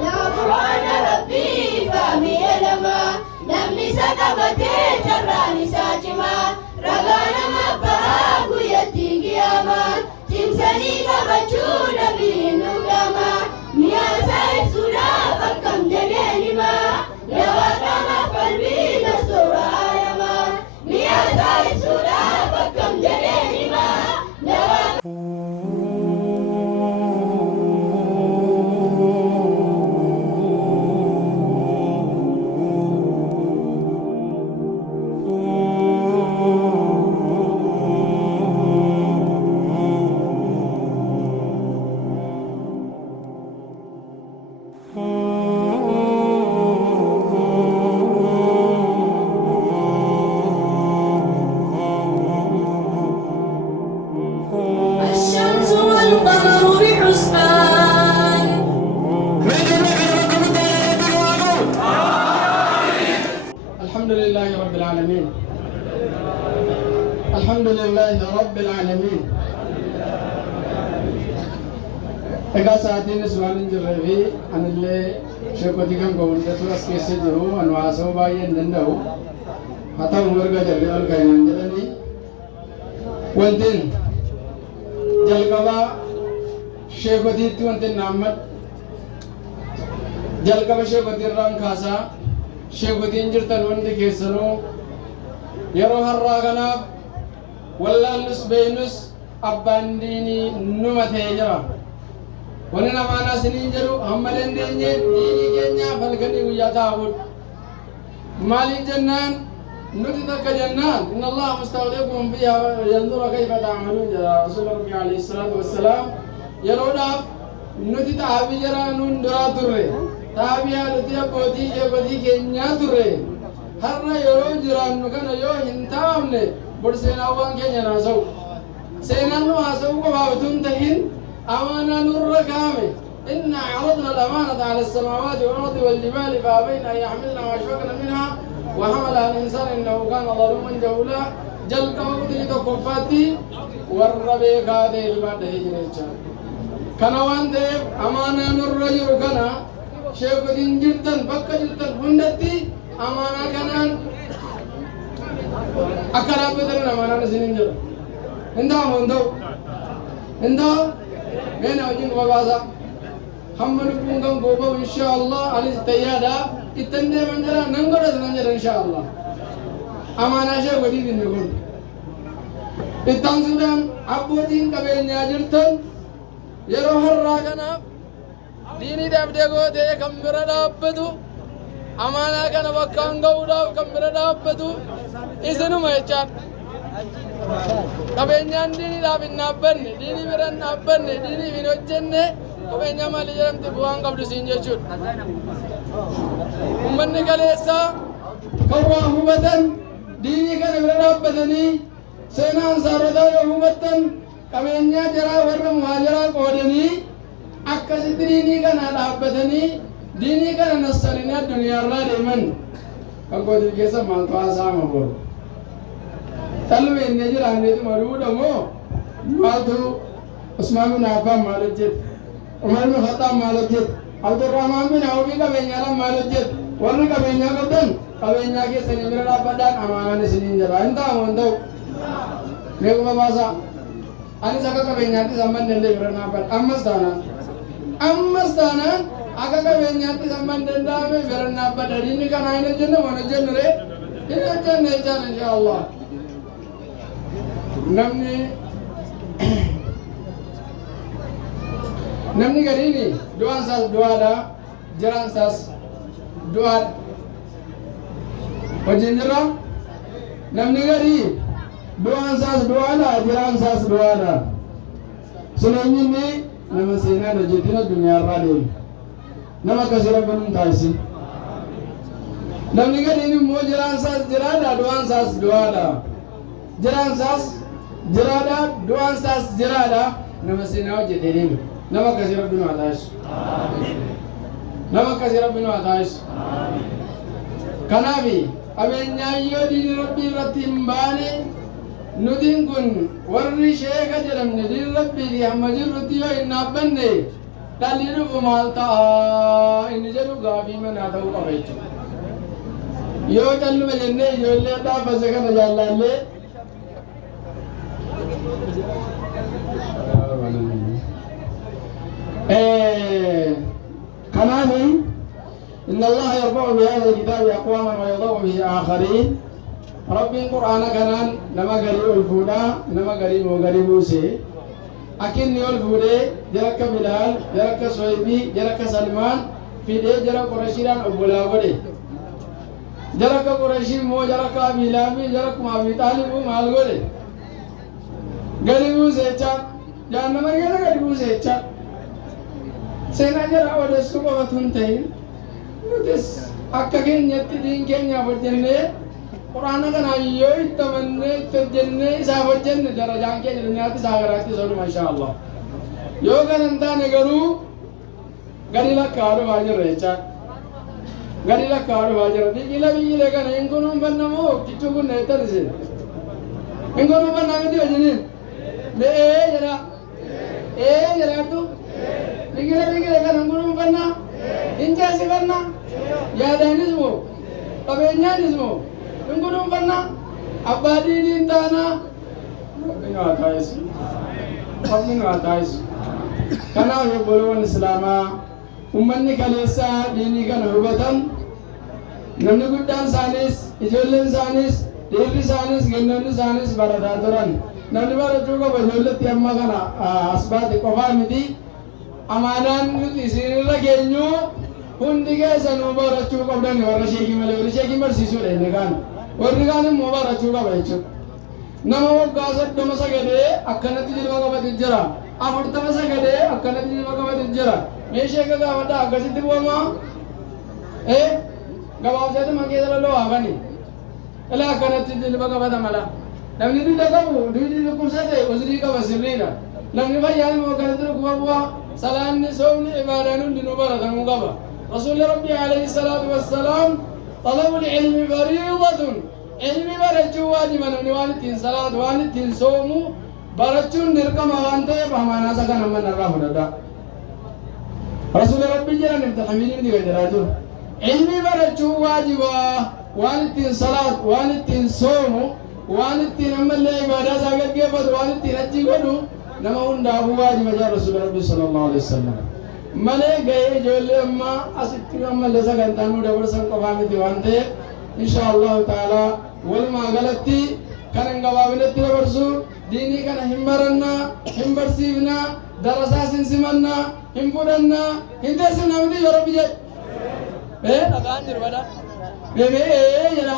Yaa quraana rabbii ifaa biyya lamaa namni isa qabatee carraan isaa cimaa ragaa namaaf bahaa guyyatti qiyaama cimsanii qabachuu nabiin nuuf dhaama miyaasaa ibsuudhaaf akkam jedheen hima dawaa qaamaaf qalbii dostoora alamaa miyaasaa ibsuudhaaf akkam jedheen hima dawaa. الشمس والقمر بحسبان الحمد لله رب العالمين الحمد لله رب العالمين egaa sa'aatiin waan hin jirree fi anillee sheekotii kan gowwundatu as keessa jiru anu haasa'uu baay'ee hin danda'u haa ta'u mirga jallee ol ka'inaan jedhanii wantiin jalqabaa sheekotiitti wantiin naammadhu jalqaba sheekotii irraan kaasaa sheekotiin jirtan hundi keessanuu yeroo har'aa kanaaf wallaallus beeynus abbaan diinii numa ta'ee jira. Wani namaana siniin jedhu hamma dandeenye diinii keenyaaf halkanii guyyaa taa'udha. Maaliin jennaan nuti takka jennaan inna Allah mustaqlikum fiha yanzura kayfa ta'malun jedha Rasuulli Rabbi alayhi salaatu wassalaam yeroodhaaf nuti taa'abii jara nun duraa turre taa'abii haadhotii abbootii sheekotii keenyaa turre har'a yeroo jiraannu kana yoo hin taa'amne bor seenaawwan keenya naasa'u seenaan nu haasa'u qofaaf utuu hin ta'in أمانة نور كامل إنا عرضنا الأمانة على السماوات والأرض والجبال فأبين أن يحملنا وأشفقن منها وحملها الإنسان إنه كان ظلوما جهولا جل كوكتي تكفاتي والربي كاتي بعد هجرة كان وانتي أمانة نور رجل كان شيخ دين جرتن بكا جرتن هندتي أمانة كانان أكرا بدل أمانة سنين جل هندو بين وجين وبازا هم نكون كم بوبا إن شاء الله على التيادة إتنى من جرا نعمر نعمر إن شاء الله أمانة شيء ودي نقول إتانسودان أبودين كبير ناجرتن يروح الراجنا ديني دابديكو ده كمبرة دابدو أمانة كنا بكان غودا كمبرة دابدو إسنو ما يجان kabeenyaan diinii dhaaf hin dhaabbanne diinii bira hin dhaabbanne diinii hin hojjenne qabeenya maalii jedhamti bu'aan qabdu siin jechuudha ummanni kaleessaa kan waa hubatan diinii kana bira dhaabbatanii seenaa ansaarotaa yoo hubattan qabeenyaa jaraa warra muhaajiraa qoodanii akkasitti diinii kana dhaabbatanii diinii kana nassaranii addunyaarraa deeman kan gootii keessa maaltu haasaama boru taluma inni jiraanneetu maduudha moo maaltu Usmaan bin Affaan maal hojjete Umar bin Khattaab maal hojjete Abdurrahmaan bin Awf qabeenyaadhaan maal hojjete warri qabeenyaa qabdan qabeenyaa keessanii bira dhaabbadhaan amaanaan isiniin jira hin ta'amu hin ta'u meequma baasaa anis akka qabeenyaatti samman danda'e bira dhaabbadha ammas taanaan akka qabeenyaatti samman danda'ame bira dhaabbadha diinni kanaa hin hojjenne waan hojjenne ree hin hojjenne jechaan inshaallah namni gariini du'aan isaas du'aadha jiraan isaas du'aadha wajjin jirra namni garii du'aan isaas du'aadha jiraan isaas du'aadha suneenyinni nama seenaan hojjetin addunyaarraa deemu nama akkasii rabbiin hin taasisin namni gariin immoo jiraan isaas jiraadha du'aan isaas du'aadha jiraan isaas jiraadha du'aan isaas jiraadha nama seenaa hojjetee deemu nama akkasii rabbiin waa taasisu nama akkasii rabbiin waa taasisu kanaafi qabeenyaa yoo diinii rabbii irratti hin baane nutiin kun warri sheeka jedhamne diin rabbiiti hamma jirrutti yoo hin dhaabbanne dhalli dhufu maal ta'a inni jedhu gaafii manaa ta'uu qaba jechuudha yoo calluma jennee ijoollee dhaafase kana jaallallee كلام إن الله يرفع بهذا الكتاب أقواما ويضع به آخرين رب القرآن كان نما قريب الفودا نما قريب وقريب سي أكن يول فودي جرك بلال جرك سويبي جرك سلمان في دي جرك قرشيران أبولا ودي جرك قرشي مو جرك أبي لامي جرك ما أبي طالب مال ودي قريب سي جان نما قريب سي seenaa jara odeessuu qofatu hin ta'in nutis akka keenyatti diin keenyaaf hojjennee quraana kanaan yoo itti amannee itti hojjennee isaaf hojjenne darajaan keenya duniyaatti isaa garaatti isa dhuma insha Allah yoo kana hin taane garuu gadi lakkaa dhufaa jirra jechaa gadi lakkaa dhufaa jirra biyyilee kana hin kunuunfannamoo kichuu kun neettan isin hin kunuunfannaa miti wajjiniin jedha jedhaattu biyyilee kana kunuunfanna hin ceesifanna yaadaanis moo qabeenyaanis moo hin kunuunfanna abbaa diiniin taana rabbiin waa taasisu kanaaf obboloowwan islaamaa ummanni kaleessaa diinii kana hubatan namni guddaan isaaniis ijoolleen isaaniis dhiirri isaaniis gannoonni isaaniis barataa turan namni barachuu qaba ijoolletti amma kana asbaati qofaa miti amaanaan nuti isinirra geenyu hundi keessanuu barachuu qabdan warra sheekii malee warri sheekii barsiisuudha inni kaan warri kaan immoo barachuu qaba jechuudha nama waggaa 30 sagadee akkanatti jilba qabate jira 40 sagadee akkanatti jilba qabate jira mee sheeka gaafadha akkasitti bu'amaa gabaabsatuma keessa lalloo haafani ilaa akkanatti jilba qabata mala namni dudda qabu duddi dhukkubsate usrii qaba sirriidha namni fayyaan immoo akkanatti dhukkuba bu'aa salaanni soomni ibaadaan hundinuu baratamuu qaba rasuulli rabbii alayhi salaatu wassalaam طلب العلم فريضة علم برجو واجب من والدين صلاة والدين صوم برجو نركم وانت فما ناسا كان من الله لدا رسول ربي جل نفتحمين دي وجراجو علم برجو واجب والدين صلاة والدين صوم والدين أمل عبادة ساقت كيفت والدين أجي قدو نما هنده واجب جاء رسول ربي صلى الله عليه وسلم malee gahee ijoollee amma asitti ammallee sagantaan dabarsan qofaa miti waan ta'eef insha allahu taala walumaa galatti kanan gabaabinetti dabarsu diinii kana hin barannaa hin barsiifnaa darasaas hin simannaa hin fudhannaa hin teessinaa miti yoo rabbi jedhe dhagaan jiru badha jedha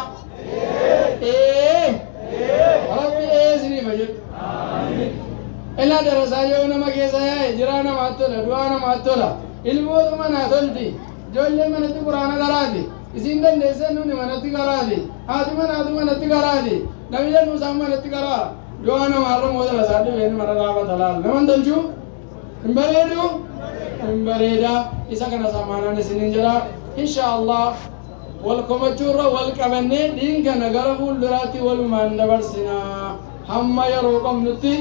rabbi isiniifa jedhu إلا درسا يوم ما كيسا جرانا ما تولا دوانا ما تولا ilmootuma naa tolti ijoollee manatti quraana garaati isin dandeessan nuni manatti garaati haati manatti garaati namni jennu isaan manatti garaa yoo namaarra mooda lasaa dhibeen mara dhaabata laal naman tolchuu hin bareedu hin bareeda isa kana samaanaan isinin jira insha Allah wal komachuurra wal qabannee dhiinkana gara fuulduraatti walumaan dabarsinaa hamma yeroo qabnutti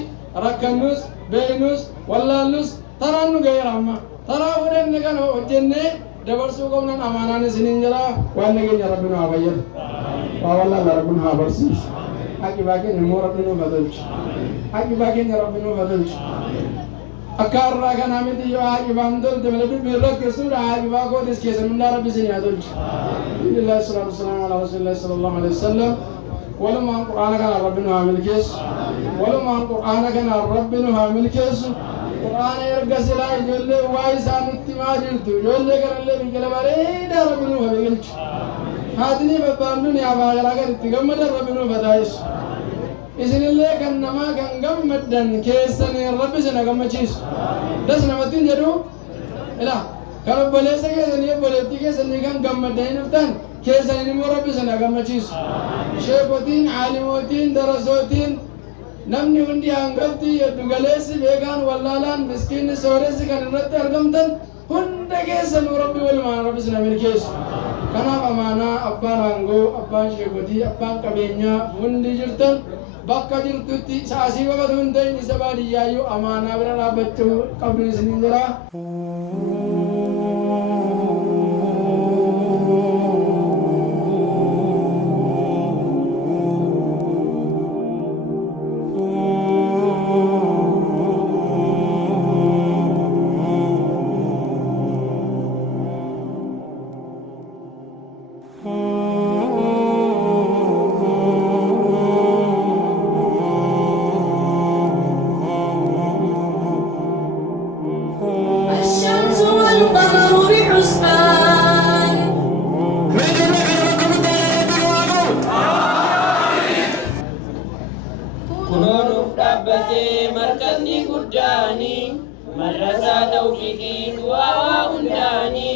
rakkannus beeynus wallaallus taraan nu gaheera amma taraa fudhanne kana hojjennee dabarsuu qabnan amaanaan isinin jira waan nageenya rabbi nu haa fayyadu waa wallaalla rabbi nu haa barsiisu haqibaa keenya immoo rabbi nuuf haa tolchu haqibaa keenya rabbi nuuf haa tolchu akka irraa kanaa miti yoo haqibaan tolte malee dubbii rakkeessuudha haqibaa kootis keessa hundaa rabbi isin haa tolchu alhamdulillahi salaatu wasalaamu ala rasuulillahi sallallahu alaihi wasallam walumaan qur'aana kanaan rabbi nu haa milkeessu walumaan qur'aana kanaan rabbi nu haa milkeessu qur'aana erga silaa ijoollee waa isaa nutti maa jirtu ijoollee kanallee biqila bareedaa rabbi nuuf haa biqilchu haatiniif abbaan duniyaa baagaraa kan itti gammadan rabbi nuuf haa taasisu isinillee kan namaa kan gammaddan keessaniin rabbi isin gammachiisu das namattiin jedhu ila kan obboleessa keessanii obboleettii keessanii kan gammaddanii dhuftan keessaniin immoo rabbi isin gammachiisu sheekotiin aalimootiin darasootiin namni hundi hangafti yeddu galeessi beekaan wallaalaan miskiinni sooressi kan irratti argamtan hunda keessanuu rabbi walumaan rabbi isin milkeessu kanaaf amaanaa abbaan aangoo abbaan sheekotii abbaan qabeenyaa hundi jirtan bakka jirtutti saasii babatu hin ta'in isa baadiyyaayyuu amaanaa bira dhaabbachuu qabdu isinin jira. الشمس والقمر بحسبان kunuunuuf dhaabbatee markabni guddaanii madrasaa tawfiiqii du'aa hundaanii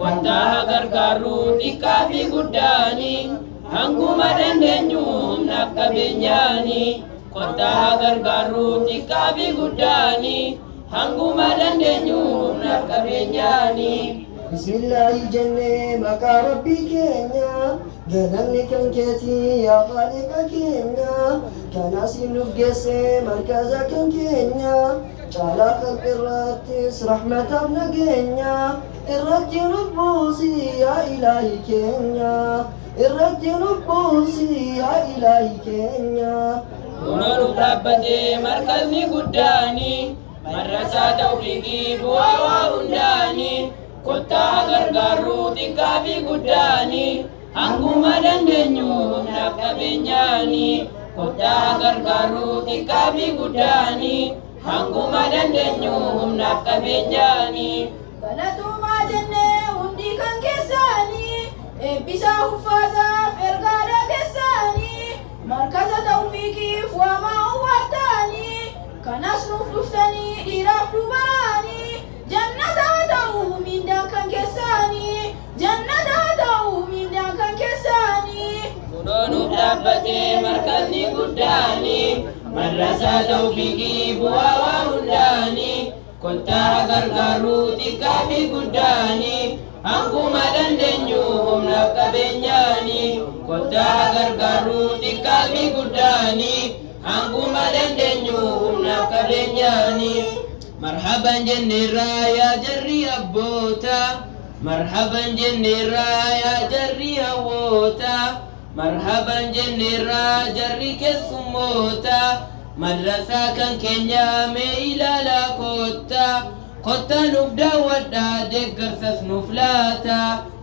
kottaa gargaaruu xiqqaa fi guddaanii hanguma dandeenyu humnaaf qabeenyaanii kottaa gargaaruu xiqqaa fi guddaanii hanguma dandeenyu humnaaf qabeenyaanii. bismillaahi jennee maqaa rabbii keenya galanni kan keetii yaa khaliqa keenya kan asiin nuuf geesse markaza kan keenya caalaa qalbi irrattis rahmataaf nageenya irratti nuuf buusi yaa ilaahi keenya irratti nuuf buusi yaa ilaahi keenya. kunuunuuf dhaabbatee markabni guddaanii madrasaa tawfiiqii bu'aa hundaanii kottaa gargaaruu xiqqaa fi guddaanii hanguma dandeenyu humnaaf qabeenyaanii kottaa gargaaruu xiqqaa fi guddaanii hanguma dandeenyu humnaaf qabeenyaanii. Galatuumaa jennee hundi kan keessaanii eebbisaa uffaasaaf ergaa dhageessaanii markaza tawfiiqiif waamaa uwwattaanii kanas nuuf dhuftanii dhiiraaf dubaraanii jannataa ta'uu mindaan kan keessaanii jannataa ta'uu mindaan kan keessaanii. kunuunuuf dhaabbatee markabni guddaanii madrasaa tawfiiqii bu'aa hundaanii kottaa gargaaruu xiqqaa fi guddaanii hanguma dandeenyu humnaaf qabeenyaanii kottaa gargaaruu xiqqaa fi guddaanii hanguma dandeenyu humnaaf qabeenyaanii. marhaban jenneerraa yaa jarri abboota marhaban jenneerraa yaa jarri hawwoota marhaban jenneerraa jarri keessummoota madrasaa kan keenya mee ilaalaa kottaa nuuf daawwadhaa deeggarsas nuuf laata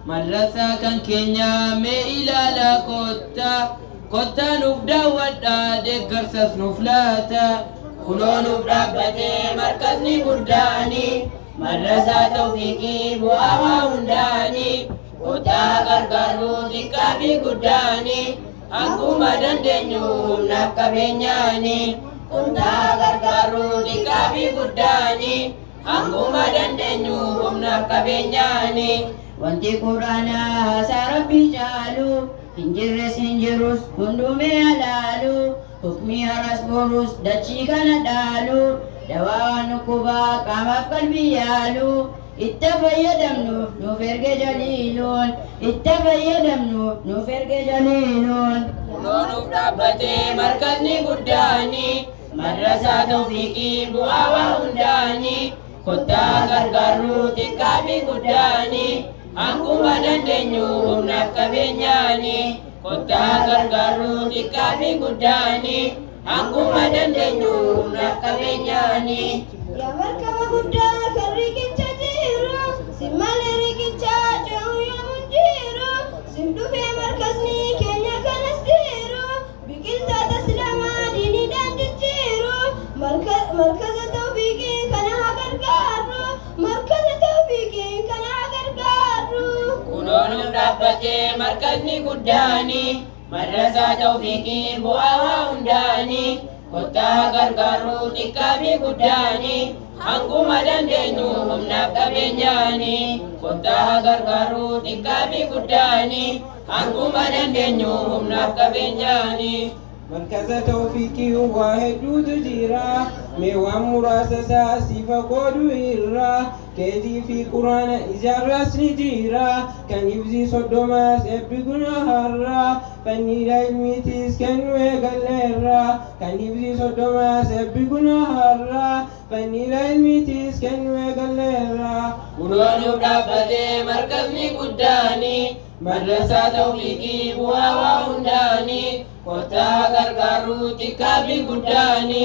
madrasaa kan keenya mee ilaalaa kottaa nuuf daawwadhaa deeggarsas nuuf laata. kunuunuuf dhaabbatee markabni guddaanii madrasaa tawfiiqii bu'aa hundaanii kottaa gargaaruu xiqqaa fi guddaanii hanguma dandeenyu humnaaf qabeenyaanii kottaa gargaaruu xiqqaa fi guddaanii hanguma dandeenyu humnaaf qabeenyaanii wanti quraanaa haasaa rabbii caalu hin jirres hin jirus hundumee halaalu hukmii haras borus dachii kana dhaalu dawaa nukkubaa qaamaaf qalbii yaalu itti fayyadamnu nuuf erge jaliiluun itti fayyadamnu nuuf erge jaliiluun Kunuunuuf dhaabbatee markazni guddaani madrasaa tawfiiqii bu'aa waa hundaani kottaa gargaaruu xiqqaa fi guddaani akkuma dandeenyu humnaaf qabeenyaani kottaa gargaaruu xiqqaa fi guddaani akkuma dandeenyu humnaaf qabeenyaani. Yaa markaba guddaa kan riqicha jiru simmalee riqichaa ce'u yoomuun jiru sim dhufee markazni keenya kanas jiru biqiltoota islaamaa diiniidhaan jijjiiru markaza tawfiiqii kana haa gargaaru markaza tawfiiqii kana haa gargaaru. Kunuunuuf dhaabbatee markazni guddaani madrasaa tawfiiqii bu'aa waa hundaani kottaa gargaaruu xiqqaa fi guddaani akkuma dandeenyu humnaaf qabeenyaani kottaa gargaaruu xiqqaa fi guddaani akkuma dandeenyu humnaaf qabeenyaani. Markaza tawfiiqii waa hedduutu jira mee waan muraasa isaa sifa qoodu irra keetii fi quraana ijaarras ni jira kan ibsi soddomaas ebbi gunaharra fanniidha ilmiitiis kennu eegalleerra kan ibsi soddomaas ebbi gunaharra fanniidha ilmiitiis kennu eegalleerra. Kunuunuuf dhaabbatee markazni guddaani madrasaa tawfiiqii bu'aa waa hundaani kottaa gargaaruu xiqqaa fi guddaani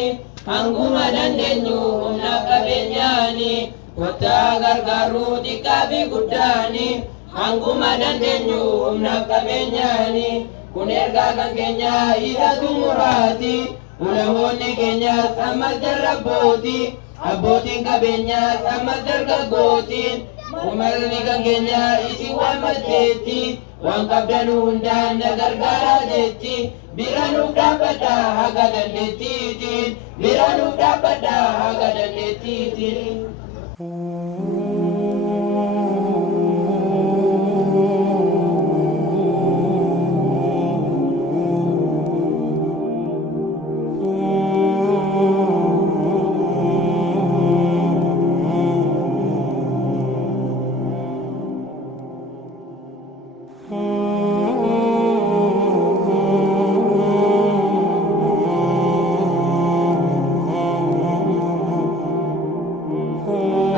hanguma dandeenyu humnaaf qabeenyaani kottaa gargaaruu xiqqaa fi guddaani hanguma dandeenyu humnaaf qabeenyaani kun ergaa kan keenya hidhatu muraati ulamoonni keenyas ammas dargaggooti abbootiin qabeenyaas ammas dargaggootiin umarni kan keenya isin waan maddeetti waan qabdanu hundaan na gargaaraa jetti bira nuuf dhaabbadhaa haga dandeettiitiin bira nuuf dhaabbadhaa haga dandeettiitiin.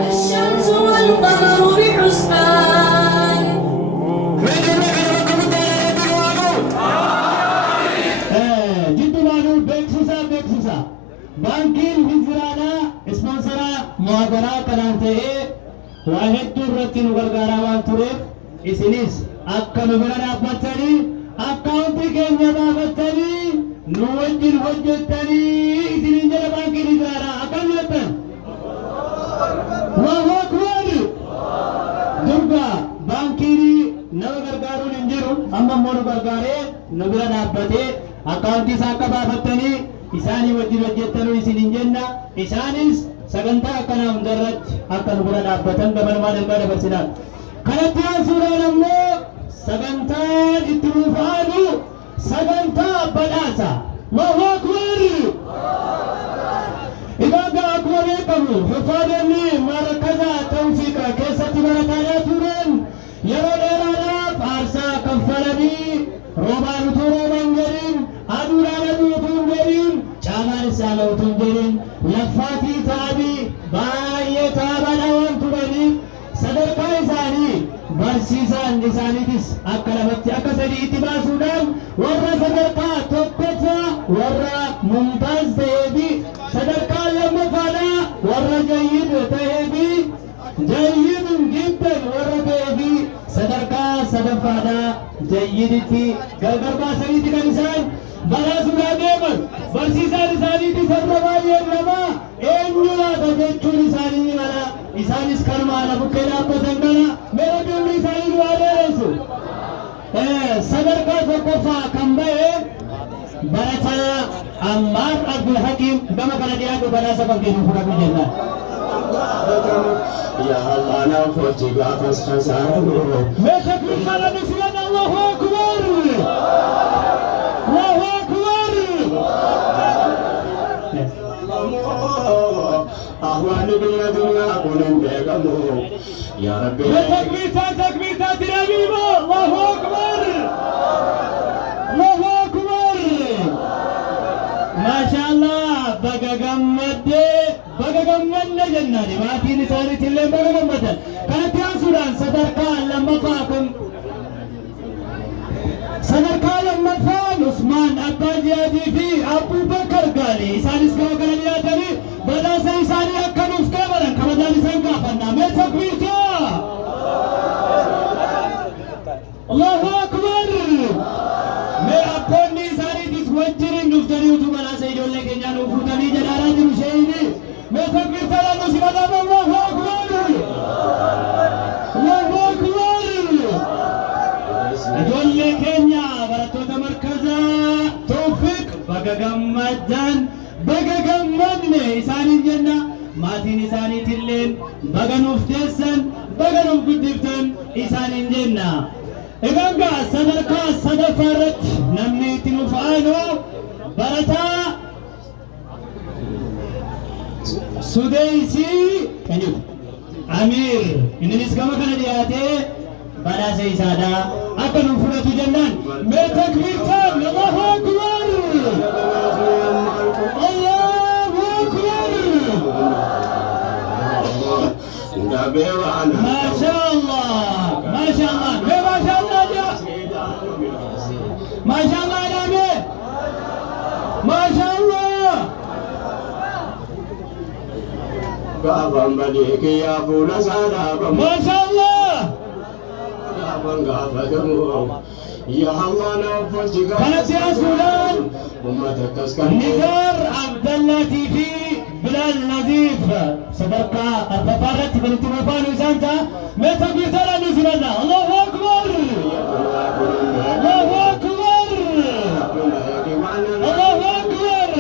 الشمس والقمر بحسبان jiddu baanuu beeksisa baankiin hiziraanaa ispoonsaraa muhaazaraa kanaan ta'ee waa hedduu irratti nu gargaaraa waan tureef isinis akka nu bira dhaabbattanii akkaawuntii keenya baafattanii nu wajjin hojjettanii isiniin jala baankiin hiziraanaa akkam jettan Allahu Akbar durga baankiin nama gargaaruun hin jiru amma immoo nu gargaaree nu bira dhaabbatee akkaawuntii isaa akka baafattanii isaanii wajjin hojjettanuu isiniin jenna isaanis sagantaa akkanaa hundarratti akka nu bira dhaabbatan gabanumaa dangaa dabarsinaan kanatti aansuudhaan ammoo sagantaan itti nuufaanu sagantaa badhaasa Allahu Akbar Ibaga akkuma beekamu hifaadanni markaza tawfiiqa keessatti barataadhaa turan yeroo dheeraadhaaf aarsaa kaffalanii roobaan utuu rooban jedhin aduudhaan aduu utuu hin jedhin caamaan isaanii utuu hin jedhin laffaatii ta'anii baay'ee taabadha waan turaniif sadarkaa isaanii barsiisaan isaaniitis akka lafatti akka sadiitti baasuudhaan warra sadarkaa tokkoffaa warra mumtaaz ta'ee fi sadarkaa lammaffaadhaa warra jayyid ta'ee fi jayyidun jiddan warra ta'ee fi sadarkaa sadaffaadhaa jayyiditti gargar baasaniiti kan isaan badhaasuudhaa deeman barsiisaan isaaniitis har'a baay'ee namaa eenyu laata jechuun isaanii ni mala isaanis kanuma ala bukkee dhaabbatan kana meelodiin isaanii waa dheeressu sadarkaa tokkoffaa kan ba'e barataa Ammaar Abdul Hakim gama kana dhiyaatu badhaasa kan kennu fudhatu jennaan. يا الله نفوت قافص خسارة ما تكبير على نسيان الله أكبر الله أكبر أهوال بالدنيا كن بيقمو يا ربي تكبير ترابيبا الله أكبر الله أكبر ما شاء الله بقى قمد جناني ما في نساني تلين بقى قمد كانت يا سودان صدركا لما فاكم صدركا لما فان عثمان أبا جيادي في أبو بكر قالي إساني سكوا قال ياتني بدا سيساني أكا نفكا بلن كمدان إسان قافنا ما تكبير الله أكبر मैं आपको नहीं सारी दिस वंचरी नुफ्तरी उठू बना सही जो लेके जानो फुटनी जनारा दिल शेही मैं तकबीर तला मुसीबत अल्लाहु अकबर अल्लाहु अकबर जो लेके nya barato tamarkaza tawfiq bagagammadne isani janna maatin isani tillen baganuf desan baganuf guddiftan isani janna إذا صدركا صدفرت نمني تنفعانو برتا سوديسي كنيو أمير إن نسكما كان دياتي بلا سيسادا أكن فرط جنان ما تكبير تام الله أكبر الله أكبر ما شاء الله ما شاء الله ما شاء الله يا نبي ما شاء الله بابا مليك يا فولا سلام ما شاء الله يا الله نفوت كانت يا سودان نزار عبد الله تيفي بلال نظيف صدركا الفقرات بنت مفان وسانتا ما تكبير ترى نزلنا الله اكبر الله اكبر الله اكبر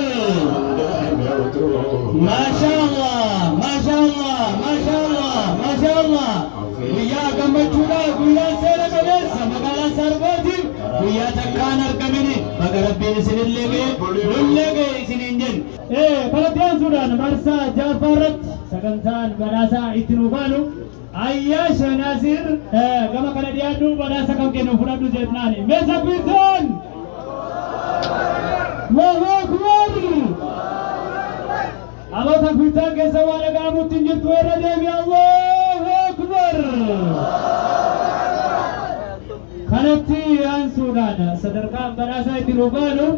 ما شاء الله ما شاء الله ما شاء الله ما شاء الله ويا قمتونا ويا سير قبيس مقالا سربوتي ويا تكان ارقمني مقا ربي نسن اللي سنين فلتيان سودان مرسا جافرت سكنتان براسا اتنوفانو عياش ناصر كما كان ديانو براسا كم كنو فرادو جتناني ميسا بيرتون الله أكبر الله تكبيرتان كيسا وانا قامو تنجد ويرا ديبي الله أكبر خلطي عن سودان صدركان براسا اتنوفانو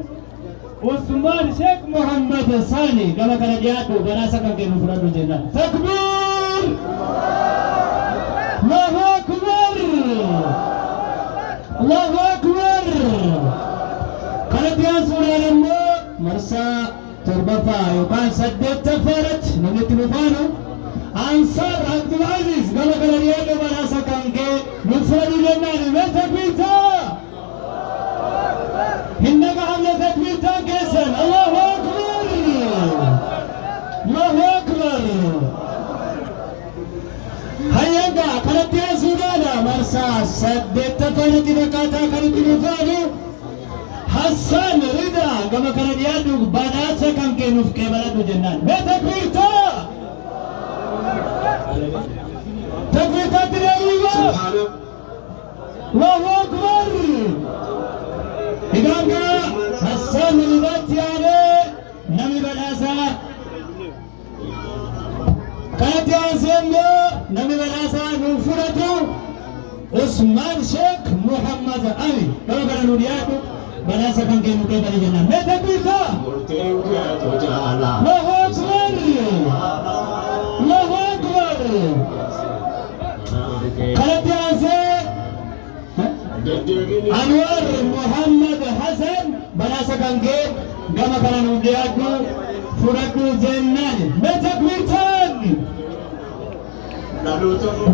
عثمان شيخ محمد ثاني كما كان جاءته براسا كم كانوا فرادو جنة تكبير الله أكبر الله أكبر كانت يا سورة الله مرسى تربفا يقال سدت تفرت نمت نفانو أنصار عبد العزيز كما كان جاءته براسا كم كانوا فرادو جنة ما تكبيرتا إنك عمل تكبيرتا كيسا الله أكبر الله أكبر هيا كانت يا سودانا مرسى سدت تفرت بكاتا كانت نفانو حسن رضا كما كان يادو بنات كم كانوا في بلد جنان ما تكبيرتا تكبيرتا تريبا الله أكبر إذا حسن رضا تياري نمي بناسا كانت يا سيمو نمي بناسا نفرتو عثمان شيخ محمد علي كما كان نودياتو بناسا كان كانوا في بلد جنان ما تكبيرتا الله أكبر الله أكبر كانت يا أنوار محمد حسن بناسا كان كما كان نودياتو فرقو زنان ما تكبيرتان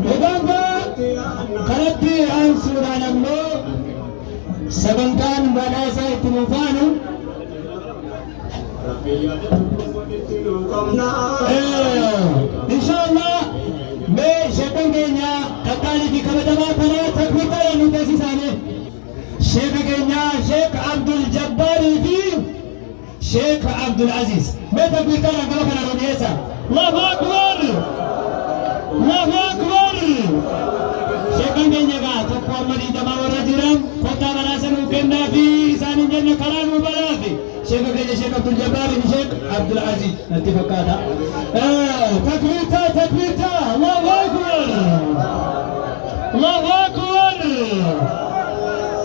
إذا كانت عن سورة نمو سبنكان بناسا اتنوفانو إن شاء الله عبد العزيز متى قلت لك قبل روديسا الله أكبر الله أكبر شكرا جزيلا تقوى مدي جماعة الرجال كوتا براسا مكنا في إنسان جنة كلام وبرافي شكرا جزيلا شيخ عبد الجبار شيخ عبد العزيز اتفقنا تكبيرتا الله أكبر الله أكبر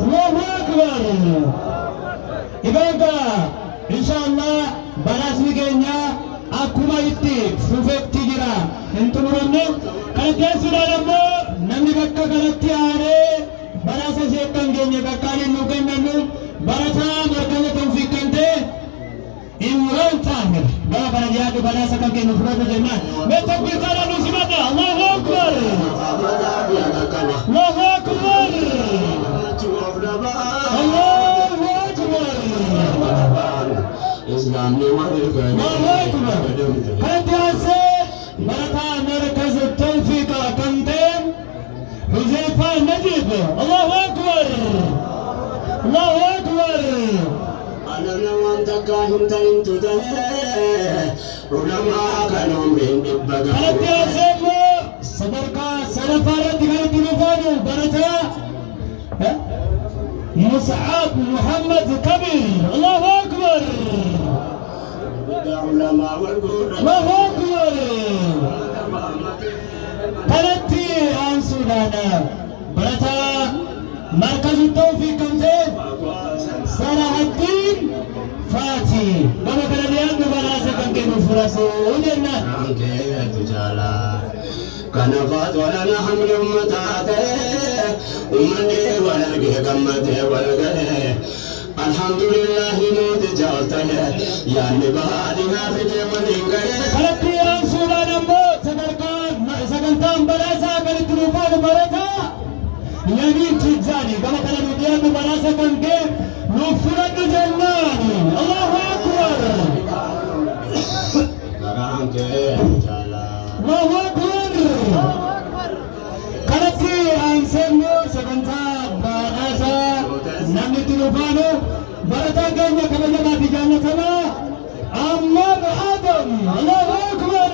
الله أكبر إبادة إن شاء الله بلاس مكينيا أكما يتيك سوفك تجرا انتم رمنا كانت يسودا لما نمي بكا كانت ياري بلاس شيكا جينيا بكالي نوكين نمو بلاتا مركزة توفيق كنتي إمران تامر بلا بلا جهاد بلاس كنتي نفرد جنان بتكبير تالا نسمتا الله أكبر الله أكبر الله أكبر إسلام نوارك الله أكبر كنت أسير مرتا مركز التوفيق كنتم حذيفة نجيب الله أكبر الله أكبر أنا نوانت كاهن تين تده علماء كانوا من إبقى كنت أسير صدركا سلفارة كنت نفانو برتا مصعب محمد كبير الله أكبر الله أكبر تلتي عن سودانا برتا مركز التوفيق كمتين صلاح الدين فاتي بابا كالديان ببراسة كنكي مفرسو وجنة كان فات ولا نحن أمتاته أمني ولا القه قمته والقه الحمد لله موت جالته يا نبادها في جمالك تلتي عن سودانا موت سكنتان براسة كنت نفاد برتا يمين تجاني كما كان الديان ببراسة كنكي مفرد جناني الله أكبر الله أكبر كانتي أنسمو سكنتا براسة نمت نفانو برتا كنيا كما جمع في جنتنا أمام آدم الله أكبر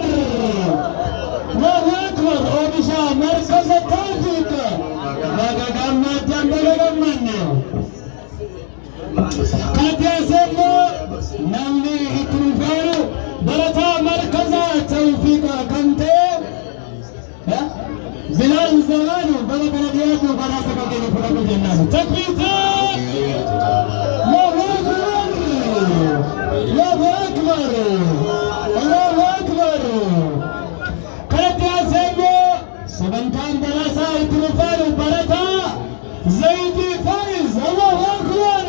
الله أكبر أوبشا مركز التوفيق بقى قمت جنبه قمنا كانت يسمو نمي اتنفانو برتا مركز التوفيق كنتي بلال زمانو بابا بلدياتو براسة كنتي فرقو جنانو تكبيرتان الله أكبر الله أكبر الله أكبر كانت يسمو سبنتان براسة اتنفانو برتا زيدي فايز الله أكبر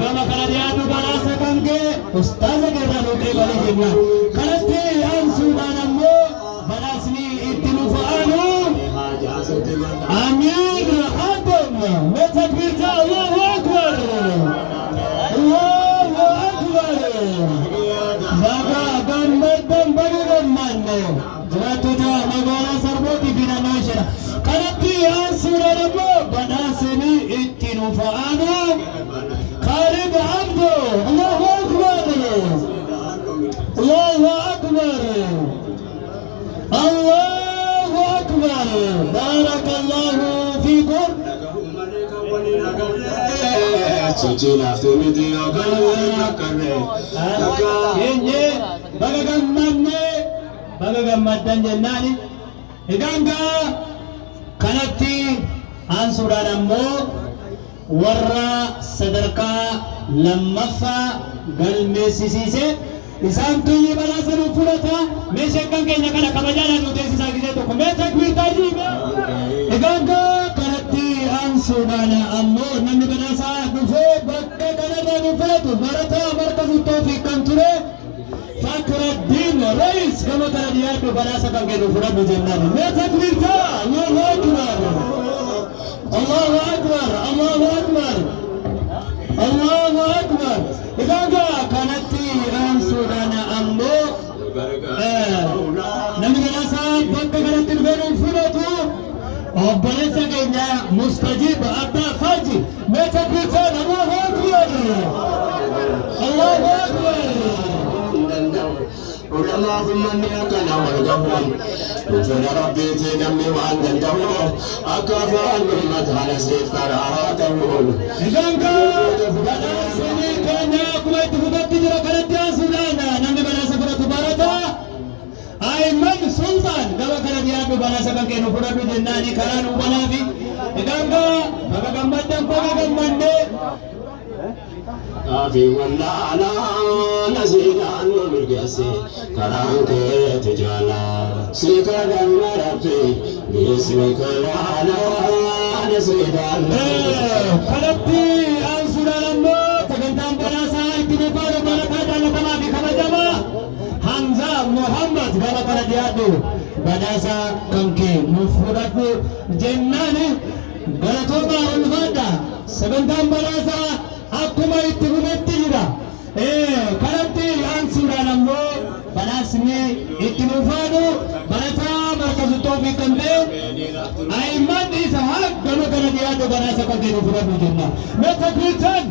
كما كان يادو براسة كنكي أستاذ كرانو كي بالي جنة كانت أنسودان أمو براسني اتنفانو أمير آدم وتكبيرتا الله أكبر الله أكبر بابا قمدن بني رمانو جراتو جا مغالا سربوتي بنا ناشرة كانت أنسودان أمو براسني اتنفانو خالد عبدو الله أكبر الله أكبر الله أكبر بارك الله فيكم baga gammaddan jennaani egaanga kanatti aansuudhaan ammoo warra sadarkaa lammaffaa galmeessisiise isaan tuyyi balaasa nu fudhata meeshaa kan keenya kana kabajaadhaan nu teessisaa gisee tokko mee takbiirtaa jiime egaanga kanatti aansuudhaan ammoo namni badhaasaa dhufee bakka kanarraa nu fudhatu barataa markazu toofiik kan ture Fakhruddin Rais kama kana diyaatu badhaasa kan kennu fudhatu jennaan mee takbiirtaa Allahu akbar Allahu akbar Allahu akbar Allahu akbar egaanga kanatti aansuudhaan ammoo namni badhaasaa bakka kanatti dhufee nu fudhatu obboleessa keenya Mustajib Abbaa Faji mee takbiirtaa Allahu akbar Allahu akbar لما فمن يكنا والقفون وفن ربيتي نمي وان دندهو أكافا الأمة على سيف كراهاته إذن بدأ سني كان يقوم تفضل تجرى كانت يا سودانا نمي بنا سفرة تبارتا أيمن سلطان كما كان يابو بنا سفرة كنو فرد جناني كرانو بنا في إذن بقى كمبتن بقى كمبتن في ولا على نزيد عن مرقسي كرانك تجالا سيكا دم ربي باسمك على نزيد عن خلقتي أنصر الموت تقدم براسا اتنفار بركات لكما بكما جمع حمزة محمد كما كان ديادو براسا كمكي مفردات جناني غلطوبا والفادا سبنتان براسا akkuma itti hubetti jira kanatti aansuudhaan ammoo banaasni itti nufaanu barataa markazu toofiq kan ta'e ayimman isa haggama kana dhiyaatu banaasa kan ta'e fudhatu jenna metakritan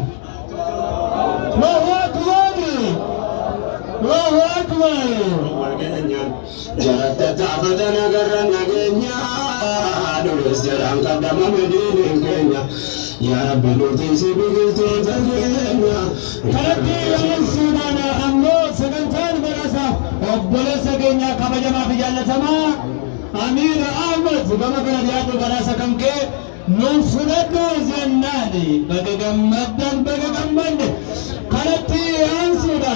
Allahu akbar Allahu akbar jarata taafatana garra nageenya duris jedhan qaddama mediniin keenya يا رب نوتيسي بقلتو تغيرنا كرتي ينسونا أمو سبنتان براسا وبولا سجينا كبجما في جالتما أمير أحمد كما كان يأتي براسا كمكي ننصرتو زناني بقمدن كرتي ينسونا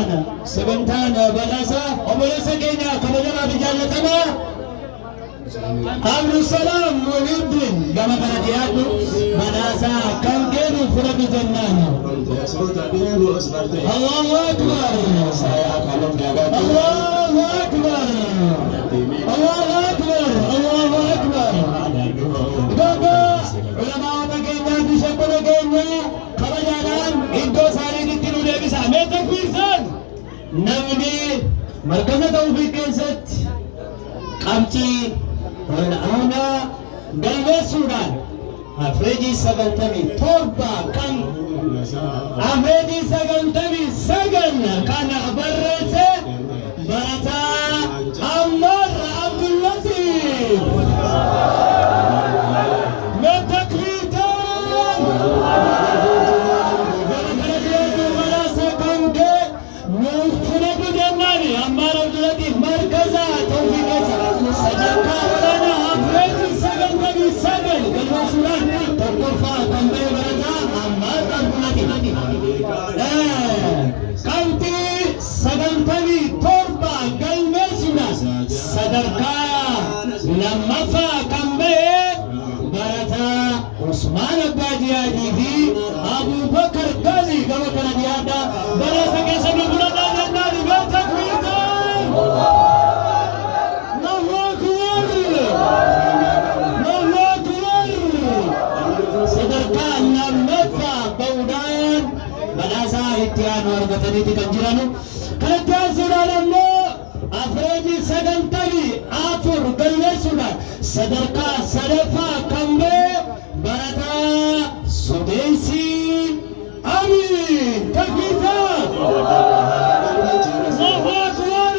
سبنتان براسا وبولا سجينا كبجما في جالتما عبد السلام محيدين كما كان يأتي براسا كمكي ننصرت زناني الله أكبر الله أكبر الله أكبر الله أكبر بابا علماء بقينا بشكل بقينا خرجنا إنتو سارين الدين وليبس عميت كويسان نمني مركز توفيق كنست قمتي والآنا قلبي السودان أفريجي سبنتمي توبا كان أفريجي سبنتمي سجن كان برسه برتا عمر عبد اللطيف متكريتان برسه كانك نوفنك جمالي عمر عبد اللطيف مركزا توفيق سجنكا ولنا أفريجي سبنتمي سجن كالوصولان تقفى كنبي برتا عمر عبد اللطيف كنتي سجنتني تربة قلمسنا صدركا لما فاكم به برتا عثمان الباجيادي في أبو بكر غازي كما كان يادا برتا كسب بلاد النادي بتكويتا الله أكبر الله أكبر صدركا لما فاكودان badasa ittiyaan argataniiti kan jiranu kanatti suuraalammoo afreeji sagantami afur galmeessuudhaan sadarkaa sadaffaa kan ba'e barataa sodeessii amiin takbiitaa Allahu akbar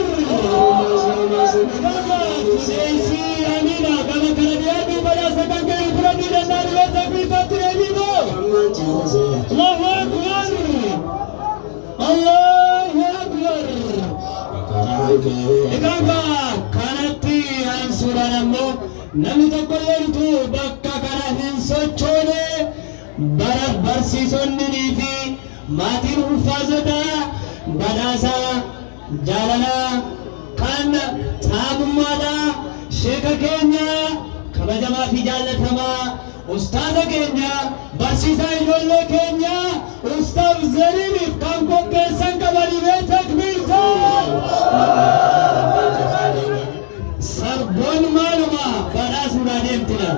sodeessii amiina gama kana dhiyaatu badasa kan ga'e fudhanii danda'an yoo takbiitaatti deebiinoo Allahu akbar Allahu akbar Ikanga kanatti aansuudhaan ammoo namni tokko yeroo bakka kana hin sochoone barsiisonnii fi maatiin ulfaazota badhaasa jaalala kan taabummaadha sheeka keenya kabajamaa fi jaallatamaa ustaaza keenya barsiisaa ijoollee keenya ustaaf zariif kan qopheessan qabanimee takbiirtaa sarboon maaluma badhaasuudhaan deemtina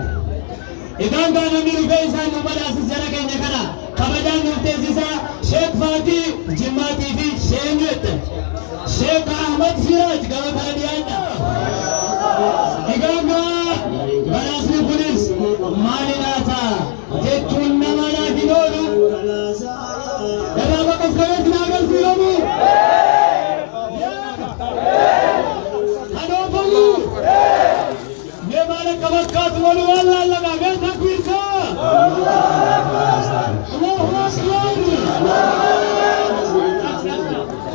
egaan gaa namni dhufee isaan nu badhaasis jara keenya kana kabajaan nuuf teessisaa sheek faatii jimmaatii fi sheenyet sheek ahmad siraaj gama kana dhiyaadha egaan gaa badhaasni kunis maalidhaata jechuun nama naaf hin oolu irraa baqas qabeetti naa agarsiifamu قولوا والله لما قلت تكبير الله أكبر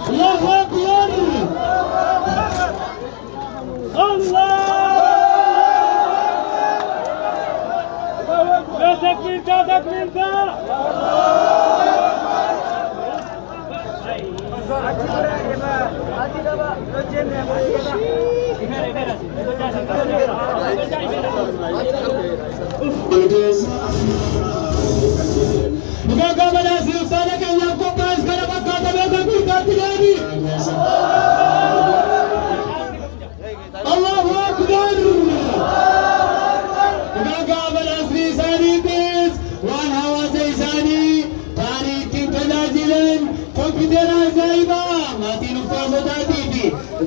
الله أكبر الله تكبير تكبير Bukan kau berhasil sana kan yang kau pas kalau bakal kau kita tidak ni. Allahu Akbar. Bukan kau berhasil sana bis, wan hawa sana tarik kita najilan, komputer ajaib, mati lupa muda TV,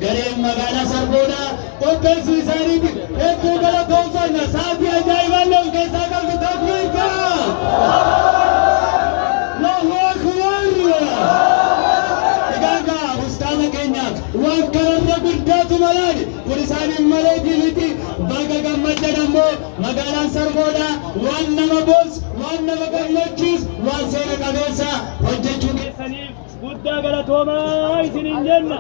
garam magala sarboda, komputer sana bis, ekor kalau kau sana sahaja ajaib Allah kita akan takbir ka. Allahu Akbar. Igaga ustana Kenya wakkarra guddatu malani kurisani malati liti baga gammaja dammo magalan sarboda wanna mabos wanna magamachis wasera kabesa hojjechu keessaniif guddaa galatoomaa isinin jenna.